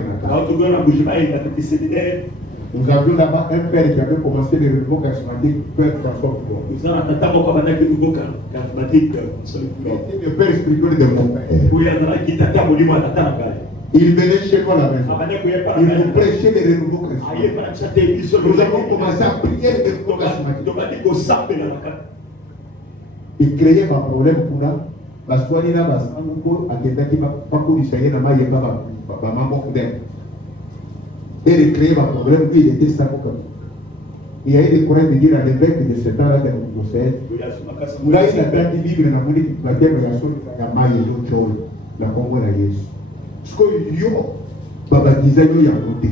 Nous avions là-bas un père qui avait commencé le renouveau charismatique, Père François Foucault. Le père spirituel de mon père. Il venait chez moi à la maison. Il nous prêchait le renouveau charismatique. Nous avons commencé à prier le renouveau charismatique. Il créait un problème pour nous. Parce que nous avons et de créer un problème, lui il était savant. Il y a eu des courants de dire à l'évêque de ce temps-là de Mousset, il a eu la date libre dans la Monique, la terre de la Somme, la Maille et l'autre, la Congo et la Yesu. Ce que yo, baptisé, il y a côté.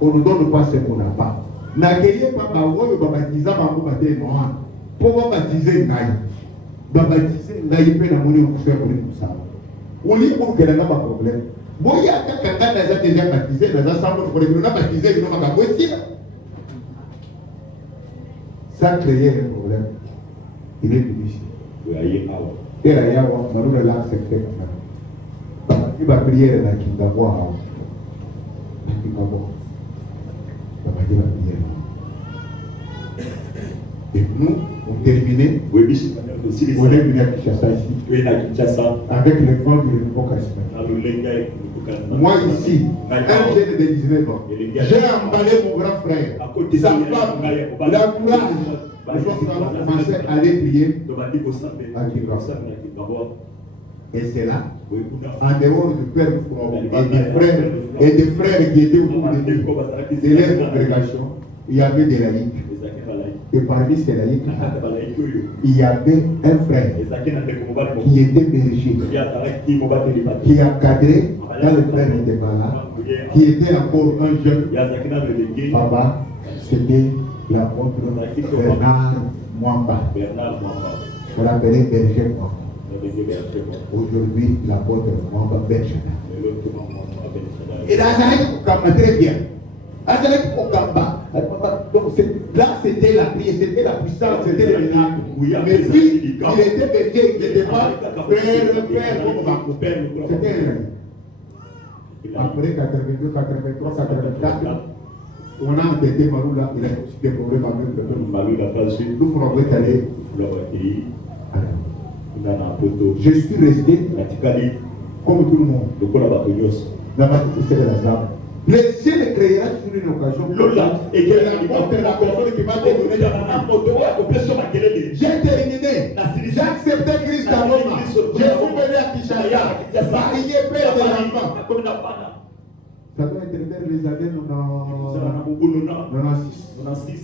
On ne donne pas ce qu'on n'a pas. N'accueillez pas Bawo, baptisé, Bambo, Baté, Noir. Pour baptiser ngai. Baptiser ngai pe na moni ko faire pour ça. On lit pour que n'a pas problème. Boya kaka na déjà baptisé na ça pour que na baptiser no maka bosi. Ça crée un problème. Il est venu ici. Et là, il y a un là, c'est fait comme ça. Il va prier là, qui va voir. Qui va voir. Il va prier. Et nous, on terminait. On est venu à Kinshasa ici. Avec les femmes du nouveau Casimir. Moi ici, un jeune de 19 ans, j'ai emballé mon grand frère, sa femme, la courage. On a commencé à aller prier à Kinshasa. Et c'est là, en dehors du père et des frères qui étaient autour de leur congrégation, il y avait des laïcs. Et parmi ces laïcs, il y avait un frère qui était berger, qui a cadré quand le frère était malade, qui était encore un jeune. Papa, c'était l'apôtre Bernard Mwamba. On l'appelait berger Mwamba. Aujourd'hui, l'apôtre Mwamba Benjamin. Et là, ça allait très bien. Donc là, c'était la prière, c'était la puissance, c'était le miracle. Mais lui, il était berger, il n'était pas père comme c'était après 82, 83, 84, on a entêté Malou là, il a aussi des problèmes avec le peuple Malou, il n'a pas su. Nous, on va aller. Je suis resté comme tout le monde. Dans ma poussée de la zone. Le ciel créera sur une occasion. Et que la personne qui va te donner. J'ai terminé. J'ai accepté Christ à Rome. Je suis venu à Kinshasa. Marié, père de l'enfant. Ça doit être vers les années 96.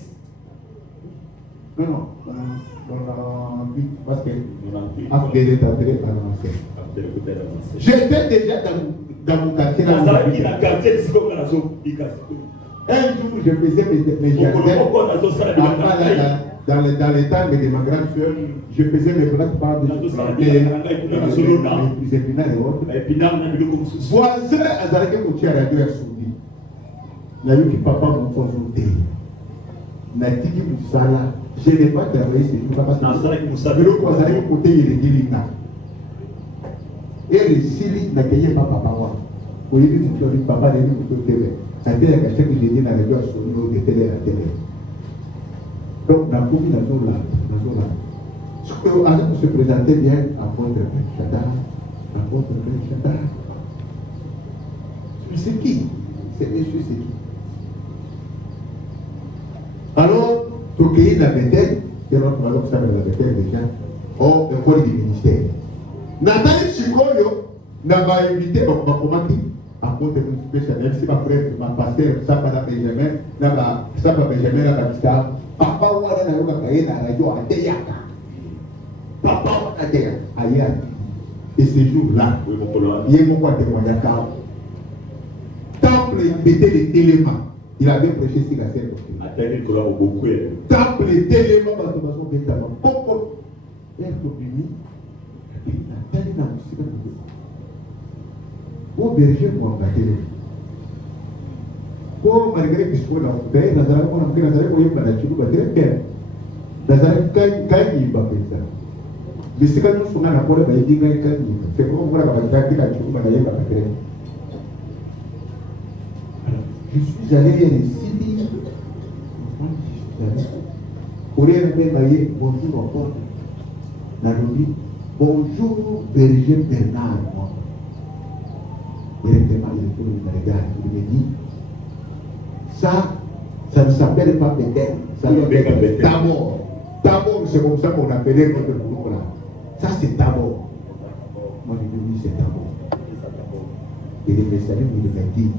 Non, 98. Parce que après les entrées à 97. J'étais déjà dans mon quartier. Un jour, je faisais mes jardins. Dans les temps de ma grande soeur, je faisais mes plates-bandes les épinards et autres. Voisin, à Zareke Kouchi à Radio Soudi. La vie qui papa m'a consulté. Natiki Moussala, je n'ai pas travaillé sur tout ça parce que le Zareke Kouchi il est Dilina. Et le Sili n'a payé pas papa. Vous avez vu que papa est venu au télé. Ça fait que chaque jour, je dis à Radio Soudi de télé à télé. Donc, dans beaucoup de zones là, ce que se présentait bien à votre Chada, c'est qui? C'est monsieur, c'est qui? Alors, pour qu'il y ait la bétail, et notre malheur, ça va la bétail déjà, or, un code du ministère. Nathalie Chikoyo n'a pas invité, donc, ma commande, à cause de mon spécial, si ma frère, ma pasteur, ça va Benjamin, ça va Benjamin, la capitale. Papa wana na yoga kaena radio ateyaka. Papa wana ateyaka ailleurs. Et ce jour-là, il y a beaucoup de témoignages. Temple était les télémas. Il avait prêché sur la scène. Temple était les télémas. Pourquoi? Il y a un compromis. Il a tellement de musique. Au berger, moi, on a télé. Ko malgré que je sois là, d'ailleurs, Nazareth, on a pris Nazareth, on a pris Nazareth, Nazareth, quand il va faire ça. Les séquelles sont dans la porte, il dit quand c'est comme on va faire la chouba, il va faire. Je suis allé ici, pour les réveiller, bonjour encore. Narobi, bonjour, berger Bernard. Directement, il me regarde, il me dit. Ça ne s'appelle pas Béthel, ça s'appelle Tabor. Tabor, c'est comme ça qu'on appelait notre groupe là. Ça, c'est Tabor. Moi, je lui dis, c'est Tabor. Et les messages, il m'a dit,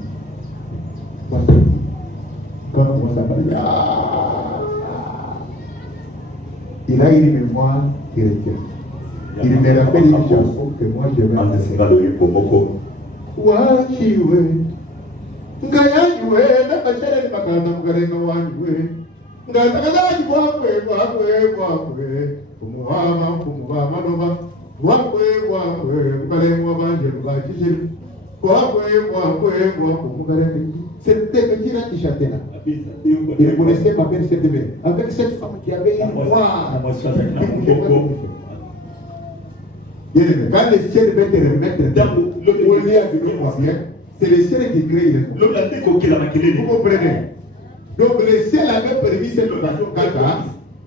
quand on s'appelle, il a une mémoire chrétienne. Il me rappelle une chanson que moi, je vais faire. Wachiwe. Ngayanywe, na bashara ni makana mgareno wanjwe. C'était petit là qui chantait là. Il reconnaissait ma belle cette main. Avec cette femme qui avait une voix. Quand le ciel va te remettre dans le lien de l'homme bien, c'est le ciel qui crée le monde. Vous comprenez? Donc le ciel avait permis cette occasion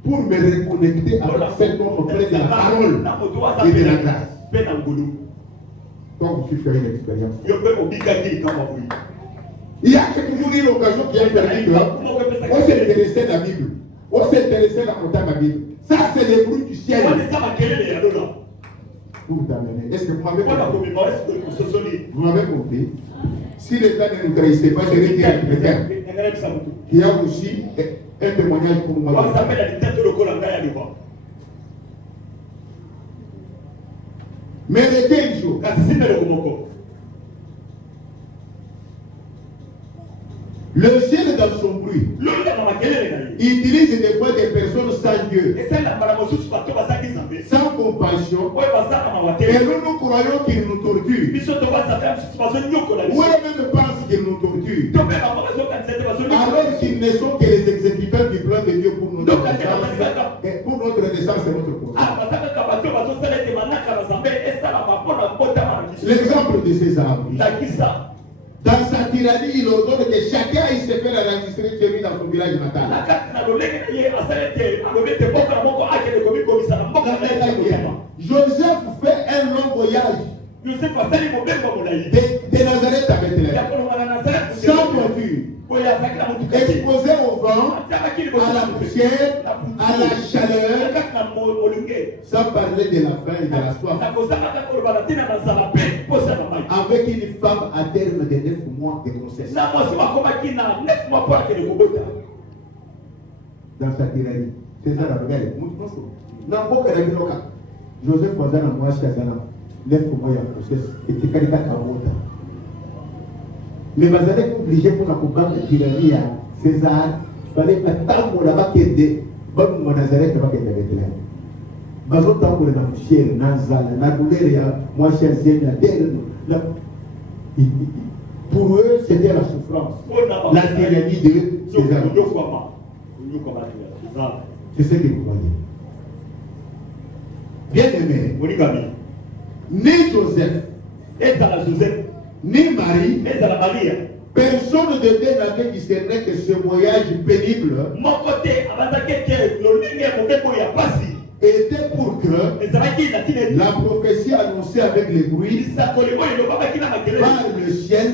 pour me reconnecter avec cet homme auprès de la parole et de la grâce. Donc vous faites une expérience. Il y a toujours une occasion qui a permis qu'on s'intéressait à la Bible. On s'intéressait à la Bible. Ça, c'est le bruit du ciel. Pour t'amener. Est-ce que vous m'avez compris? Vous m'avez compris? Si l'État ne nous trahissait pas, je vais dire qu'il y a aussi un témoignage pour moi. Mais retenez une chose. Le ciel dans son bruit, il utilise des fois des personnes sans Dieu, sans compassion, et nous croyons qu'ils nous torturent. Ou eux-mêmes pensent qu'ils nous torturent, alors qu'ils ne sont que les exécuteurs du plan de Dieu pour notre naissance, et pour notre naissance et notre conception. L'exemple de ces arbres. Dans sa tyrannie, il ordonne que chacun aille se faire enregistrer chez lui dans son village natal. Joseph fait un long voyage de Nazareth à Bethléem, sans voiture, exposé au vent, à la poussière, à la chaleur, sans parler de la faim et de la soif, avec une femme à terme de 9 mois de grossesse. Dans sa tyrannie, c'est ça la regarde. Joseph was un mois chez Azana, 9 mois de grossesse, et tu as dit mais vous êtes obligé pour combattre la tyrannie à César, il fallait que tant qu'on n'a pas qu'aider, bon, mon Nazareth n'a pas qu'aider avec l'air. Bazo tant qu'on est dans la poussière, dans la douleur, moi, cher Zéna, pour eux, c'était la souffrance, la tyrannie de César. C'est ce que vous voyez. Bien aimé, ni Joseph, ni Marie, personne de Dieu n'avait discerné que ce voyage pénible était pour que la prophétie annoncée avec les bruits par le ciel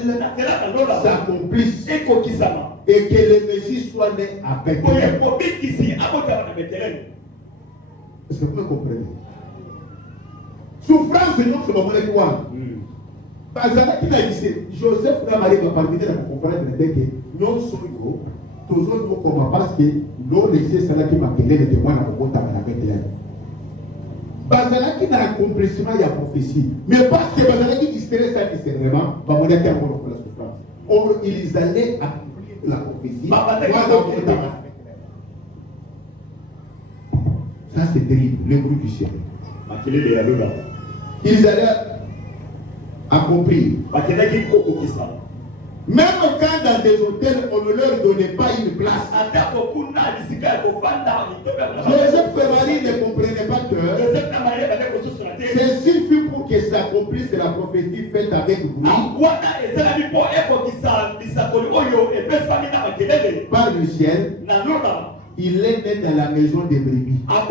s'accomplisse et que le Messie soit né à Bethléem. Est-ce que vous comprenez? Souffrance, non, c'est le moment de quoi? Joseph n'a pas parvenir à comprendre que non seulement tous autres comment parce que l'on laissait cela qui m'a appelé les témoins à mon à la Bethléem. Bazalaki n'a accomplissement il y a prophétie, mais parce que Bazalaki disparaît ça discernement, va mon être amour pour la souffrance. Or ils allaient accomplir la prophétie. Ça c'est terrible, le bruit du ciel. Ils allaient accomplir. Même quand dans des hôtels, on ne leur donnait pas une place. Joseph et Marie ne comprenaient pas que ceci fut pour que s'accomplisse la prophétie faite avec bruit par le ciel. Il est né dans la maison des brebis. Parce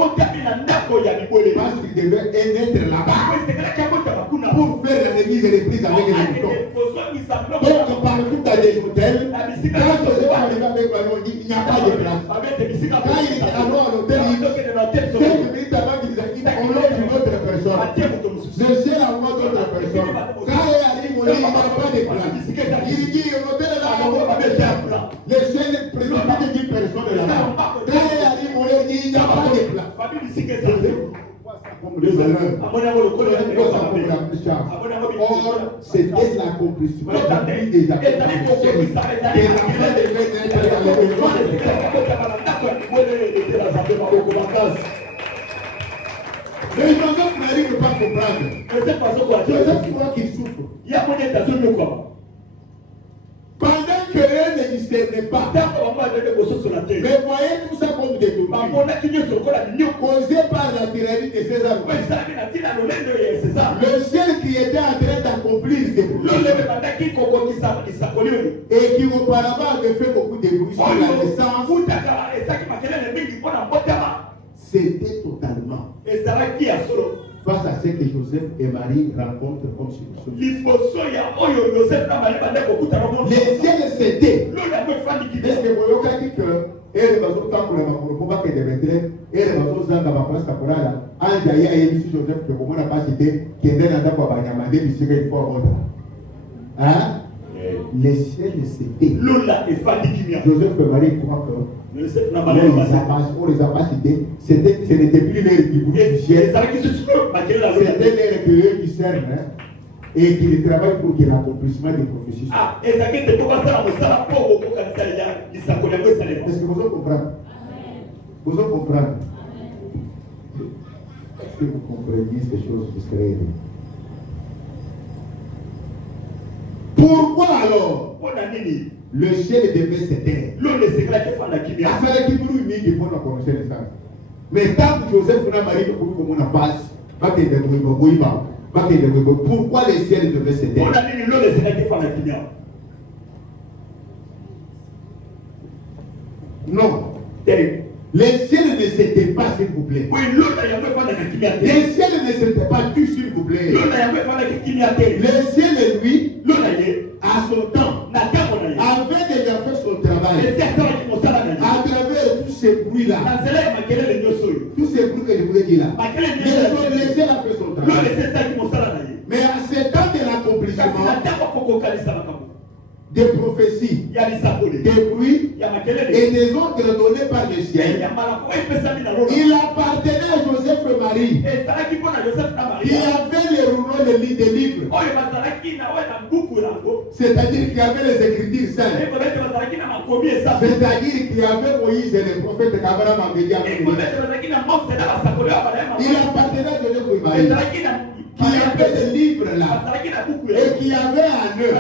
qu'il devait naître là-bas pour faire la remise et reprise avec les moutons. Donc partout dans les hôtels, quand Joseph arrive avec Manon, il n'y a pas de place. Quand il est allé à l'hôtel, 5 minutes avant qu'il s'acquitte, on loge une autre personne. Le ciel envoie d'autres personnes. Quand il arrive au lit, il n'y a pas de place. Il dit, l'hôtel est là, on va pas de place. Le ciel précipite 10 personnes là-bas. Quand il arrive au lit, il n'y a pas de place. Or, c'était l'accomplissement des accomplissements. grâce. Mais Joseph n'arrive pas à comprendre. Joseph croit qu'il souffre. Pendant que eux ne discernaient pas, mais voyez tout ça comme des doctrines causées par la tyrannie de César. Le ciel qui était en train d'accomplir ses projets et qui auparavant avait fait beaucoup de bruit sur la naissance, c'était totalement face à ce que Joseph et Marie rencontrent comme situation. Les ciels s'étaient. Est-ce que vous avez dit que elle va se faire pour le combat que devrait elle va se faire pour la pour la anja ya yemi Joseph que comment n'a pas cité qui est dans la quoi ba nyamade bi sika il faut avoir. Hein? Les ciels s'étaient. Joseph et Marie croient que on les a pas cités. Ce n'était plus l'air qui bougeait du ciel. C'était l'air que eux discernent et qui travaillent pour que l'accomplissement des prophéties. Est-ce que vous comprenez? Vous comprenez? Est-ce que vous comprenez ces choses qui seraient? Pourquoi alors le ciel devait s'éteindre? Mais tant que Joseph n'a pas dit comment on a passé, pourquoi le ciel devait s'éteindre? Non. Les ciels ne s'étaient pas, s'il vous plaît. Les ciels ne s'étaient pas tous, s'il vous plaît. Le ciel, lui, à son temps, avait déjà fait son travail. À travers tous ces bruits-là, tous ces bruits que je voulais dire là, le ciel a fait son travail. Mais à ce temps de l'accomplissement des prophéties, des bruits et des ordres donnés par le ciel, il appartenait à Joseph et Marie qui avait les rouleaux des livres, c'est-à-dire qu'il y avait les écritures saintes, c'est-à-dire qu'il y avait Moïse et les prophètes qu'Abraham avait dit avec lui. Il appartenait à Joseph et Marie qui avait des livres là et qui avait en eux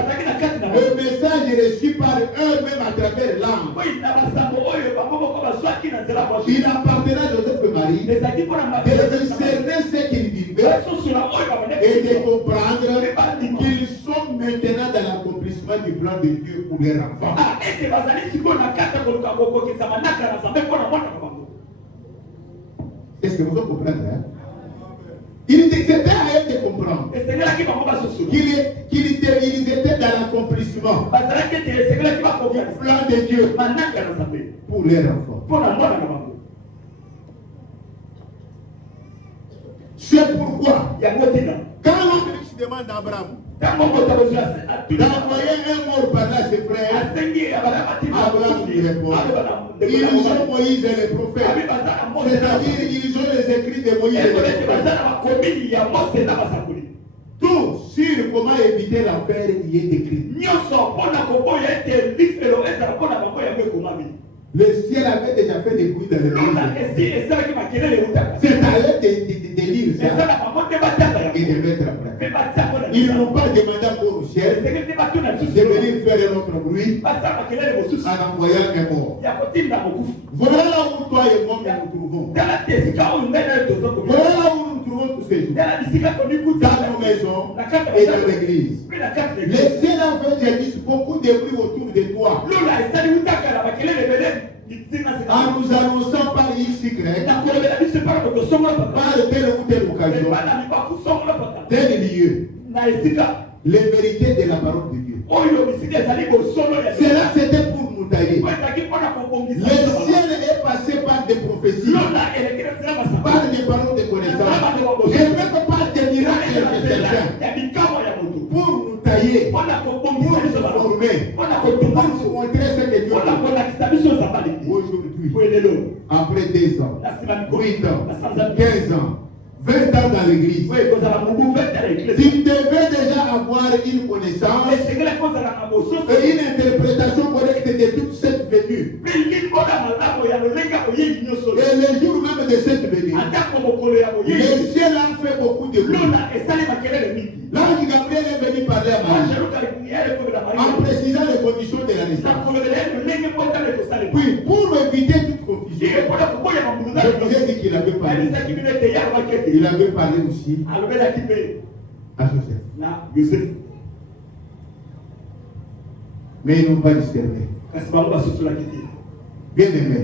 le message reçu par eux-mêmes à travers l'âme. Il appartenait à Joseph et Marie de discerner ce qu'ils vivaient et de comprendre qu'ils sont maintenant dans l'accomplissement du plan de Dieu pour les enfants. Est-ce que vous comprenez? Ils étaient à eux de comprendre qu'ils étaient dans l'accomplissement du plan de Dieu pour les enfants. C'est pourquoi, quand l'homme demande à Abraham d'envoyer un mort par là ses frères, Abraham lui répond: ils ont Moïse et les prophètes, c'est-à-dire ils ont les écrits de Moïse et les prophètes. Tout sur comment éviter l'enfer y est écrit. Le ciel avait déjà fait des bruits dans le monde. C'est à eux de lire ça et de mettre en pratique. Ils n'ont pas demandé encore au ciel de venir faire un autre bruit en envoyant un mort. Voilà là où toi et moi nous nous trouvons. Voilà là où nous nous trouvons tous ces jours. Dans nos maisons et dans l'église. Le ciel avait déjà beaucoup de bruit autour de toi. En nous annonçant par X, par telle ou telle occasion, tel lieu, les vérités de la parole de Dieu. Cela c'était pour nous tailler. Le ciel est passé par des prophéties, par des paroles de connaissance, et même par des miracles de quelqu'un, pour nous tailler, pour nous former, pour nous montrer ce que Dieu fait. Aujourd'hui, après 2 ans, 8 ans, 15 ans, 20 ans dans l'église, tu devais déjà avoir une connaissance et une interprétation correcte de toute cette venue. Et le jour même de cette Le ciel a fait beaucoup de bruit. L'ange Gabriel est venu parler à Marie en précisant les conditions de la naissance. Puis, pour éviter toute confusion, je vous ai dit qu'il avait parlé. Il avait parlé aussi à Joseph. Mais ils n'ont pas discerné. Bien aimé.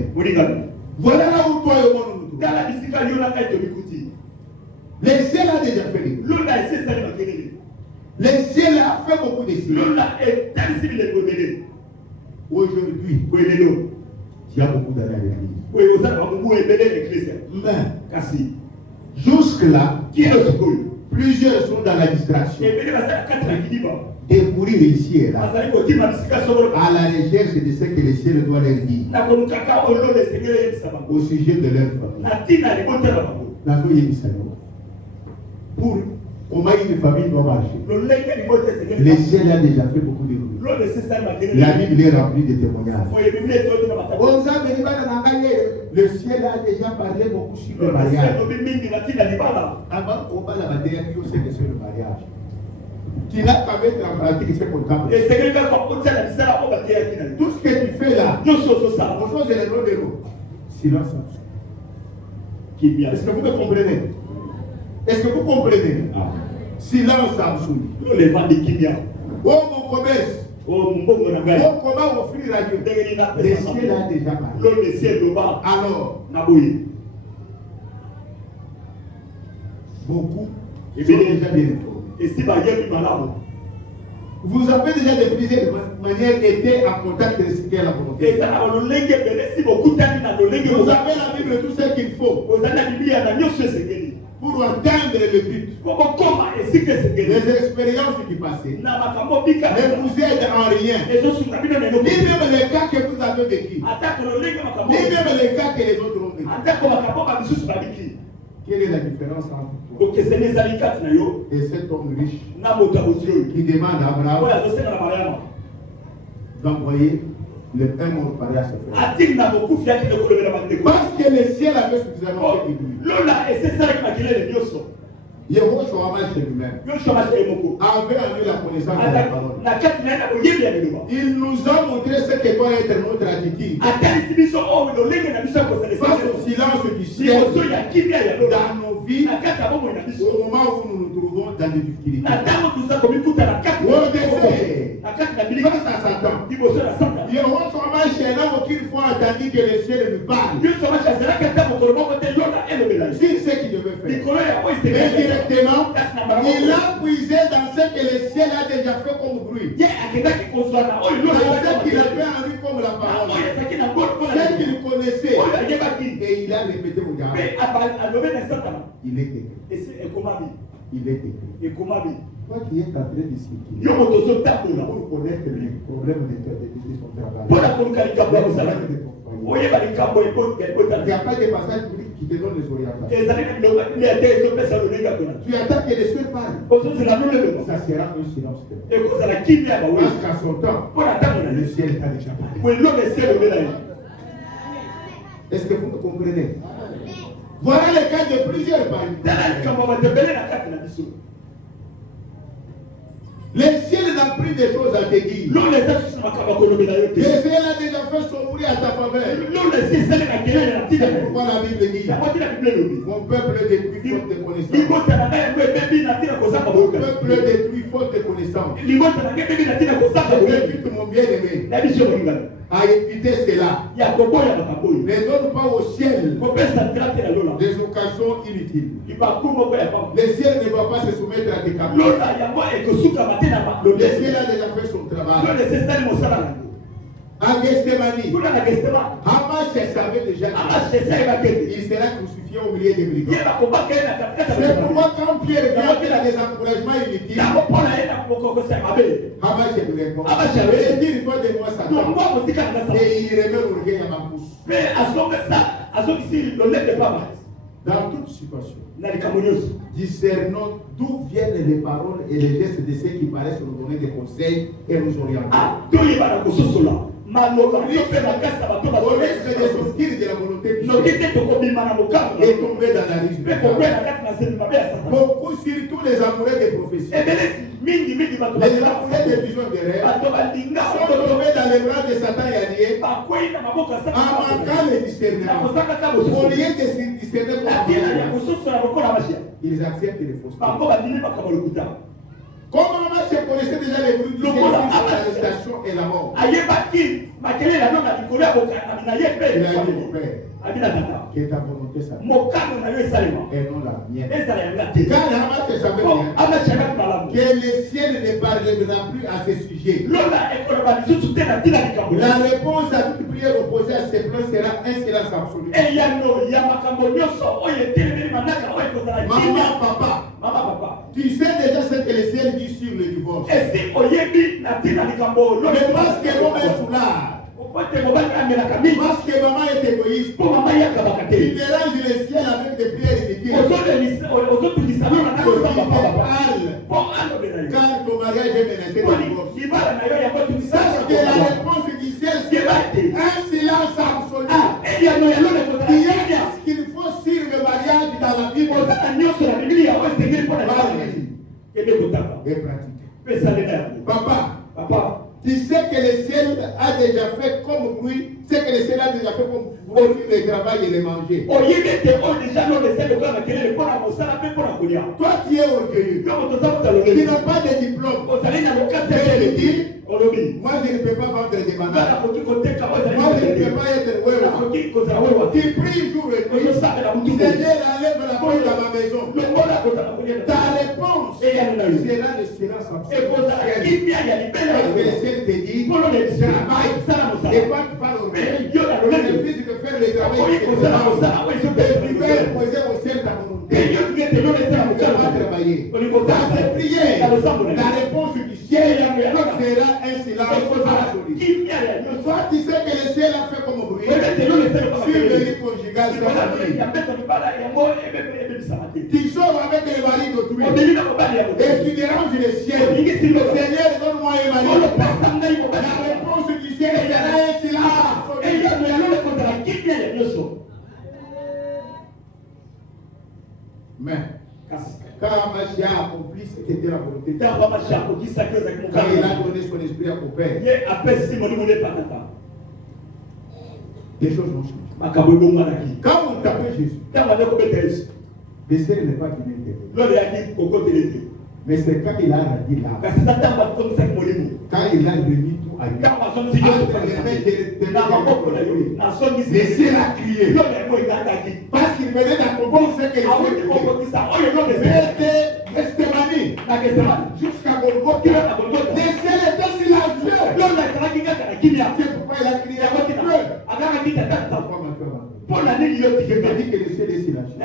Voilà là où toi et moi nous nous trouvons. Le ciel a déjà fait les bruits. Le ciel a fait beaucoup de signes. Aujourd'hui, tu as beaucoup d'années à l'église. Mais, jusque-là, plusieurs sont dans la distraction. Des bruits ici et là, à la recherche de ce que le ciel doit leur dire au sujet de leur famille. Pour comment une famille doit marcher. Le ciel a déjà fait beaucoup de bruit. La Bible est remplie de témoignages. Le ciel a déjà parlé beaucoup sur le mariage. Avant qu'on parle la matière, il sait que c'est le mariage. Tu n'as qu'à mettre en pratique ce qu'on t'a fait. Tout ce que tu fais là, on chose est le nom de l'eau. Silence. Est-ce que vous me comprenez? Est-ce que vous comprenez? Silence Samsung. Oh mon commerce. Oh comment offrir la Dieu? Le ciel a déjà parlé. Alors, beaucoup sont déjà bien informés. Vous avez déjà de plusieurs manières été en contact de ce qu'est la volonté. Vous avez la Bible, tout ce qu'il faut pour atteindre le but. Les expériences du passé ne vous aident en rien. Ni même les cas que vous avez vécu. Ni même les cas que les autres ont vécu. Quelle est la différence entre toi et cet homme riche qui demande à Abraham d'envoyer un mort mariage à se faire? Parce que le ciel avait suffisamment fait du bruit. Yehoshua lui-même avait eu la connaissance de la parole. Il nous a montré ce que doit être notre attitude face au silence du ciel dans nos vies au moment où nous nous trouvons dans des difficultés. Face à Satan, Yehoshua est là qu'il faut attendre que le ciel lui parle. C'est ce qu'il devait faire. Directement, il a puisé dans ce que le ciel a déjà fait comme bruit. Dans ce qu'il avait en lui comme la parole. Ce qu'il connaissait. Et il a répété au diable. Il est écrit. Il est écrit. Toi qui es en train de circuler pour connaître les problèmes de son travail. Il n'y a pas de passage qui te donne les orientations. Tu attends que les cieux parlent. Ça sera un silence. Parce qu'à son temps, le ciel t'a déjà parlé. Est-ce que vous me comprenez? Voilà le cas de plusieurs parmi. Le ciel n'a pris des choses à te dire. Le ciel a déjà fait son bruit à ta faveur. Pourquoi la Bible dit mon peuple est détruit faute de connaissance. Mon peuple est détruit faute de connaissance. Je t'invite mon bien-aimé à éviter cela. Ne donne pas au ciel des occasions inutiles. Le ciel ne va pas se soumettre à tes caprices. Le ciel a déjà fait son travail. À Gethsémani, Hamas savait déjà qu'il sera crucifié au milieu des brigands. C'est pourquoi quand Pierre vient, il a des encouragements inutiles. Hamas lui répond. Il dit, toi de moi Satan. Et il remet l'orgueil à ma bouche. Dans toute situation, discernons d'où viennent les paroles et les gestes de ceux qui paraissent nous donner des conseils et nous orienter. maloba au risque de sortir de la volonté de Dieu et tomber dans la riche. Beaucoup, surtout les amoureux des prophéties, les amoureux des visions de rêve, sont tombés dans les bras de Satan et alliés en manquant le discernement. Au lieu de se discerner ils acceptent les fausses. Comme maman se connaissait déjà les bruits du ciel, l'arrestation et la mort. Il a dit, mon père, que ta volonté s'appelle et non la mienne. Car Hamas savait bien que le ciel ne parlera plus à ce sujet. La réponse à toute prière opposée à ces plans sera un silence absolu. Maman, papa, tu sais déjà ce que le ciel dit sur le divorce. Mais parce que l'homme est soulard, parce que maman est égoïste, tu mélanges le ciel avec des prières inutiles. Car ton mariage est menacé de divorce. Sache que la réponse du ciel sera un silence absolu. Il y a ce qu'il faut sur le mariage dans la Bible. Et pratiquer. Papa, tu sais que le ciel a déjà fait comme bruit, c'est que le ciel a déjà fait comme bruit le travail et le manger. Toi tu es orgueilleux, tu n'as pas de diplôme. Moi je ne peux pas vendre des bananes. Moi je ne peux pas être wewa. Tu pries jour et nuit. Seigneur, enlève la faute dans ma maison. Ta réponse sera le silence absolu. Parce que le ciel te dit, travaille. Et quand tu parles au Père, le Fils de faire le travail, et tu vas poser au ciel ta volonté. Tu vas travailler. Dans cette prière, la réponse du ciel sera un silence absolu. Soit tu sais que le ciel a fait comme bruit sur le lit conjugal, tu sors avec les maris d'autrui et tu déranges le ciel. Seigneur, donne-moi un mari. La réponse du ciel sera un silence absolu. Mais quand Machia a accompli ce qui était la volonté de Dieu, quand il a donné son esprit à mon père, des choses vont changer. Quand vous tapez Jésus, le ciel n'est pas fini. Mais c'est quand il a rendu là, quand il a remis tout à lui, le ciel a crié. Parce qu'il venait d'accomplir ce que c'était Gethsémanie jusqu'à Golgotha. Le ciel était silencieux. C'est pourquoi il a crié. Pour l'année, il a dit que le ciel est silencieux.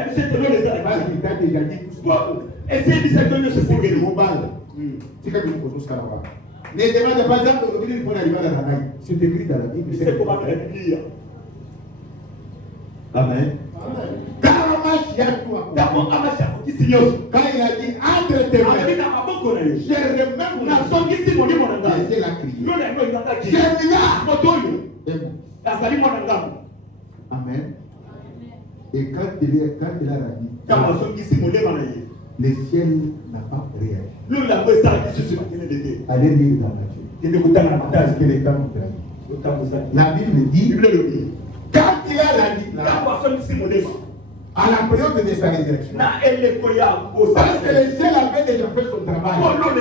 Parce qu'il t'a déjà dit tout ça. C'est global. C'est comme une chose ça là-bas. Ne demande pas ça pour venir pour arriver à la Ranaï. C'est écrit dans la Bible. C'est comment la Bible. Amen. Quand il a dit entre tes mains, j'ai Amen. Et quand il a dit, le ciel n'a pas réagi. Allez lire dans Matthieu. Parce que les temps ont réagi. La Bible dit, quand il a dit, à la période de sa résurrection, parce que le ciel avait déjà fait son travail, le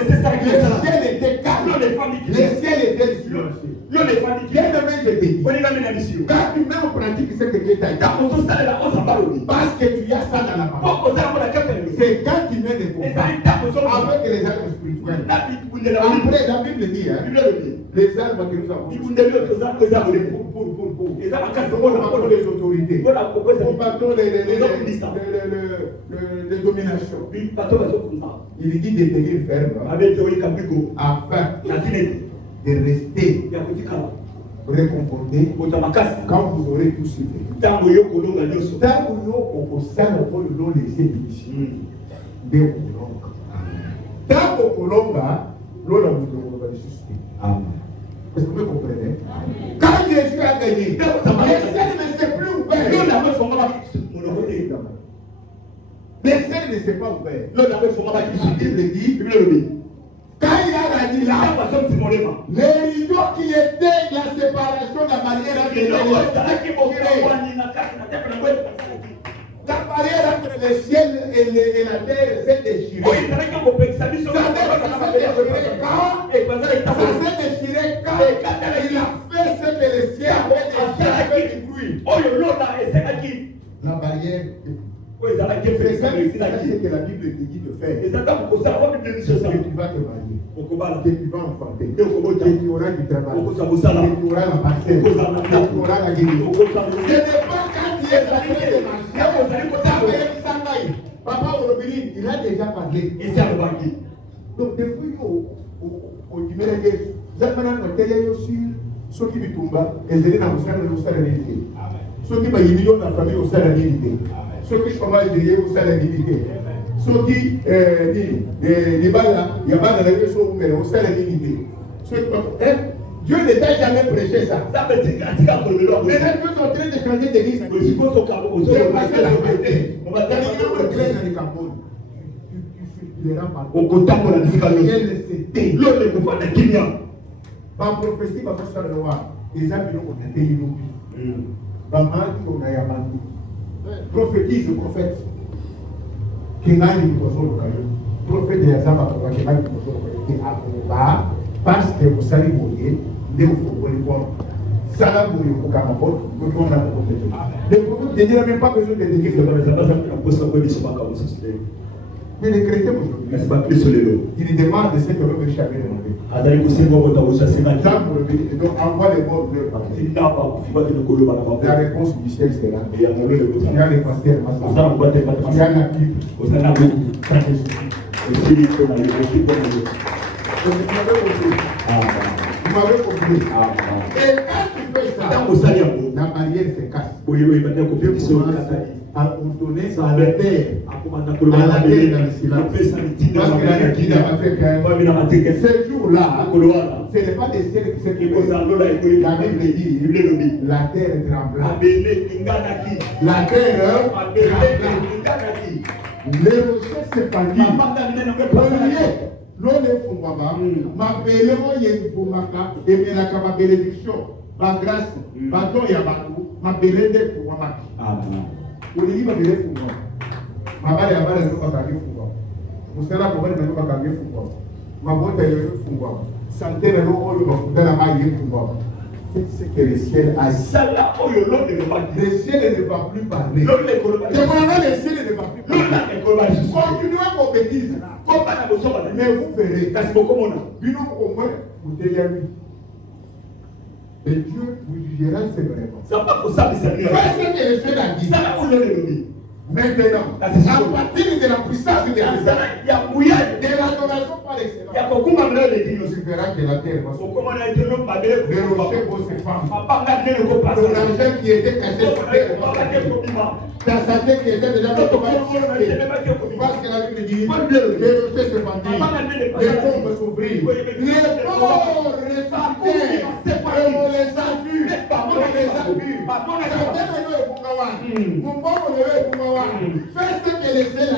ciel était calme, le ciel était silencieux. Bien demain, je te dis, quand tu mets en pratique ce que Dieu t'a dit, parce que tu as ça dans la parole, c'est quand tu mets des combats avec les armes spirituelles. Après, la Bible dit, les armes que nous avons pour les autorités, pour les dominations. Il dit de tenir ferme afin de rester réconforté quand vous aurez tout suivi. Tant que vous Est-ce que vous me comprenez? Quand Jésus a gagné, le ciel ne s'est plus ouvert. Le ciel ne s'est pas ouvert. Il dit, quand il a dit là, les rideaux qui étaient la séparation de la barrière entre le ciel et la terre s'est déchirée. Ça s'est déchiré quand il a fait ce que le ciel avait déchiré du bruit. La barrière. C'est ce que la Bible te dit de faire. Que tu vas te marier, que tu vas enfanter, que tu auras du travail, que tu auras la parcelle, que tu auras la guérison. Ce n'est pas quand tu es en train de marcher. Papa Orobiri, il a déjà parlé. Donc, depuis au Diméré, Zamana Notele aussi, ceux qui bitumba, et Zéné Naoussana Naoussana Nélité. Ceux qui baillent dans la famille au sein de la Nélité. Ceux qui chômage de au sein de la dignité. Ceux qui disent, il y a pas de réunion au sein de la dignité. Dieu ne t'a jamais prêché ça. Mais nous sommes en train de changer d'église. Par prophétie, par force de loi, les amis ont été inoubliés. Prophétise, prophète. Prophète de Yazama, parce que vous savez, le prophète ne dit même pas besoin de dire mais les chrétiens aujourd'hui, ils demandent ce que l'homme jamais demandé. Donc envoie les mots de leur parler. La réponse du ciel sera. Il y a les pasteurs, il y a la Bible. Vous m'avez compris. Et quand tu fais ça, la barrière se casse. À donner à la terre dans le silence. Parce qu'il a dit dans ce jour-là, ce n'est pas des ciels qui se trouvent. La Bible dit, la terre trembla. La terre trembla. Les rochers s'épandirent. L'eau est fondamenta. Ma bénédiction est fondamenta. Et ma bénédiction, ma grâce, ma don et ma bénédiction est fondamenta. Olingi ba bele fungwa mabale ya bale ndoka kangi fungwa musala ko bale ndoka kangi fungwa mabota yo fungwa santé na lo oyo ba kudala ma yi fungwa c'est que le ciel a sala oyo lo de ba le ciel ne va plus parler le ciel ne va plus parler continuez vos bêtises mais vous verrez kasi bokomona bino ko moi vous déliez. Et Dieu vous jugera sévèrement. Ça va pas pour ça, mais c'est ce que le Seigneur a dit. Maintenant, à partir de la puissance de l'adoration par l'excellence, tu verras que la terre va se les rochers vont se fendre. Ton argent qui était caché sur terre, ta santé qui était déjà parce que la Bible dit les rochers se fendirent, les tombes s'ouvrirent, les morts ressuscitèrent, on les a vus, fais ce que les ciels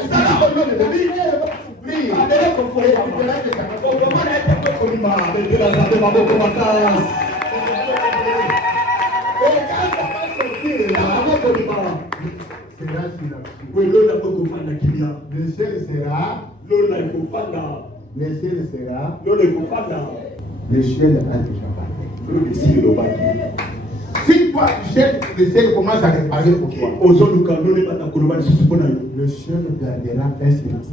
le ciel sera, le ciel a déjà parlé. Si toi tu cherches, le ciel commence à réparer pour toi. Le ciel gardera un silence.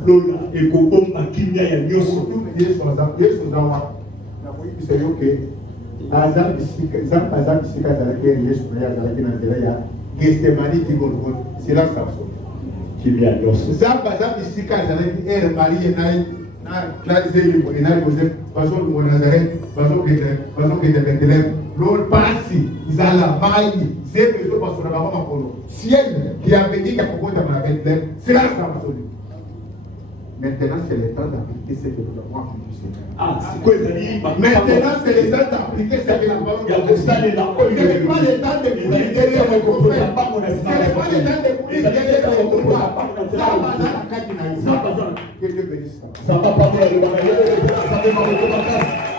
L'autre parti, ils allaient bailler, c'est le jour parce qu'on a vraiment pour ciel qui a béni qu'à propos de la Bethléem, c'est là que ça va sonner. Maintenant, c'est le temps d'appliquer ce que nous avons appris du Seigneur. Maintenant, c'est le temps d'appliquer ce que nous avons appris. Ce n'est pas le temps de courir derrière le prophète. Ce n'est pas le temps de courir derrière le pouvoir. Ça va dans la carte de Naïsa. Que Dieu bénisse ça. Ça va pas bien. Ça va pas bien.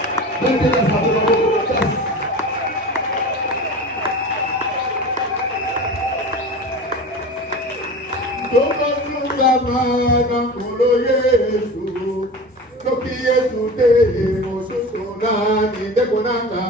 Yesu te mosusu nani dekonanga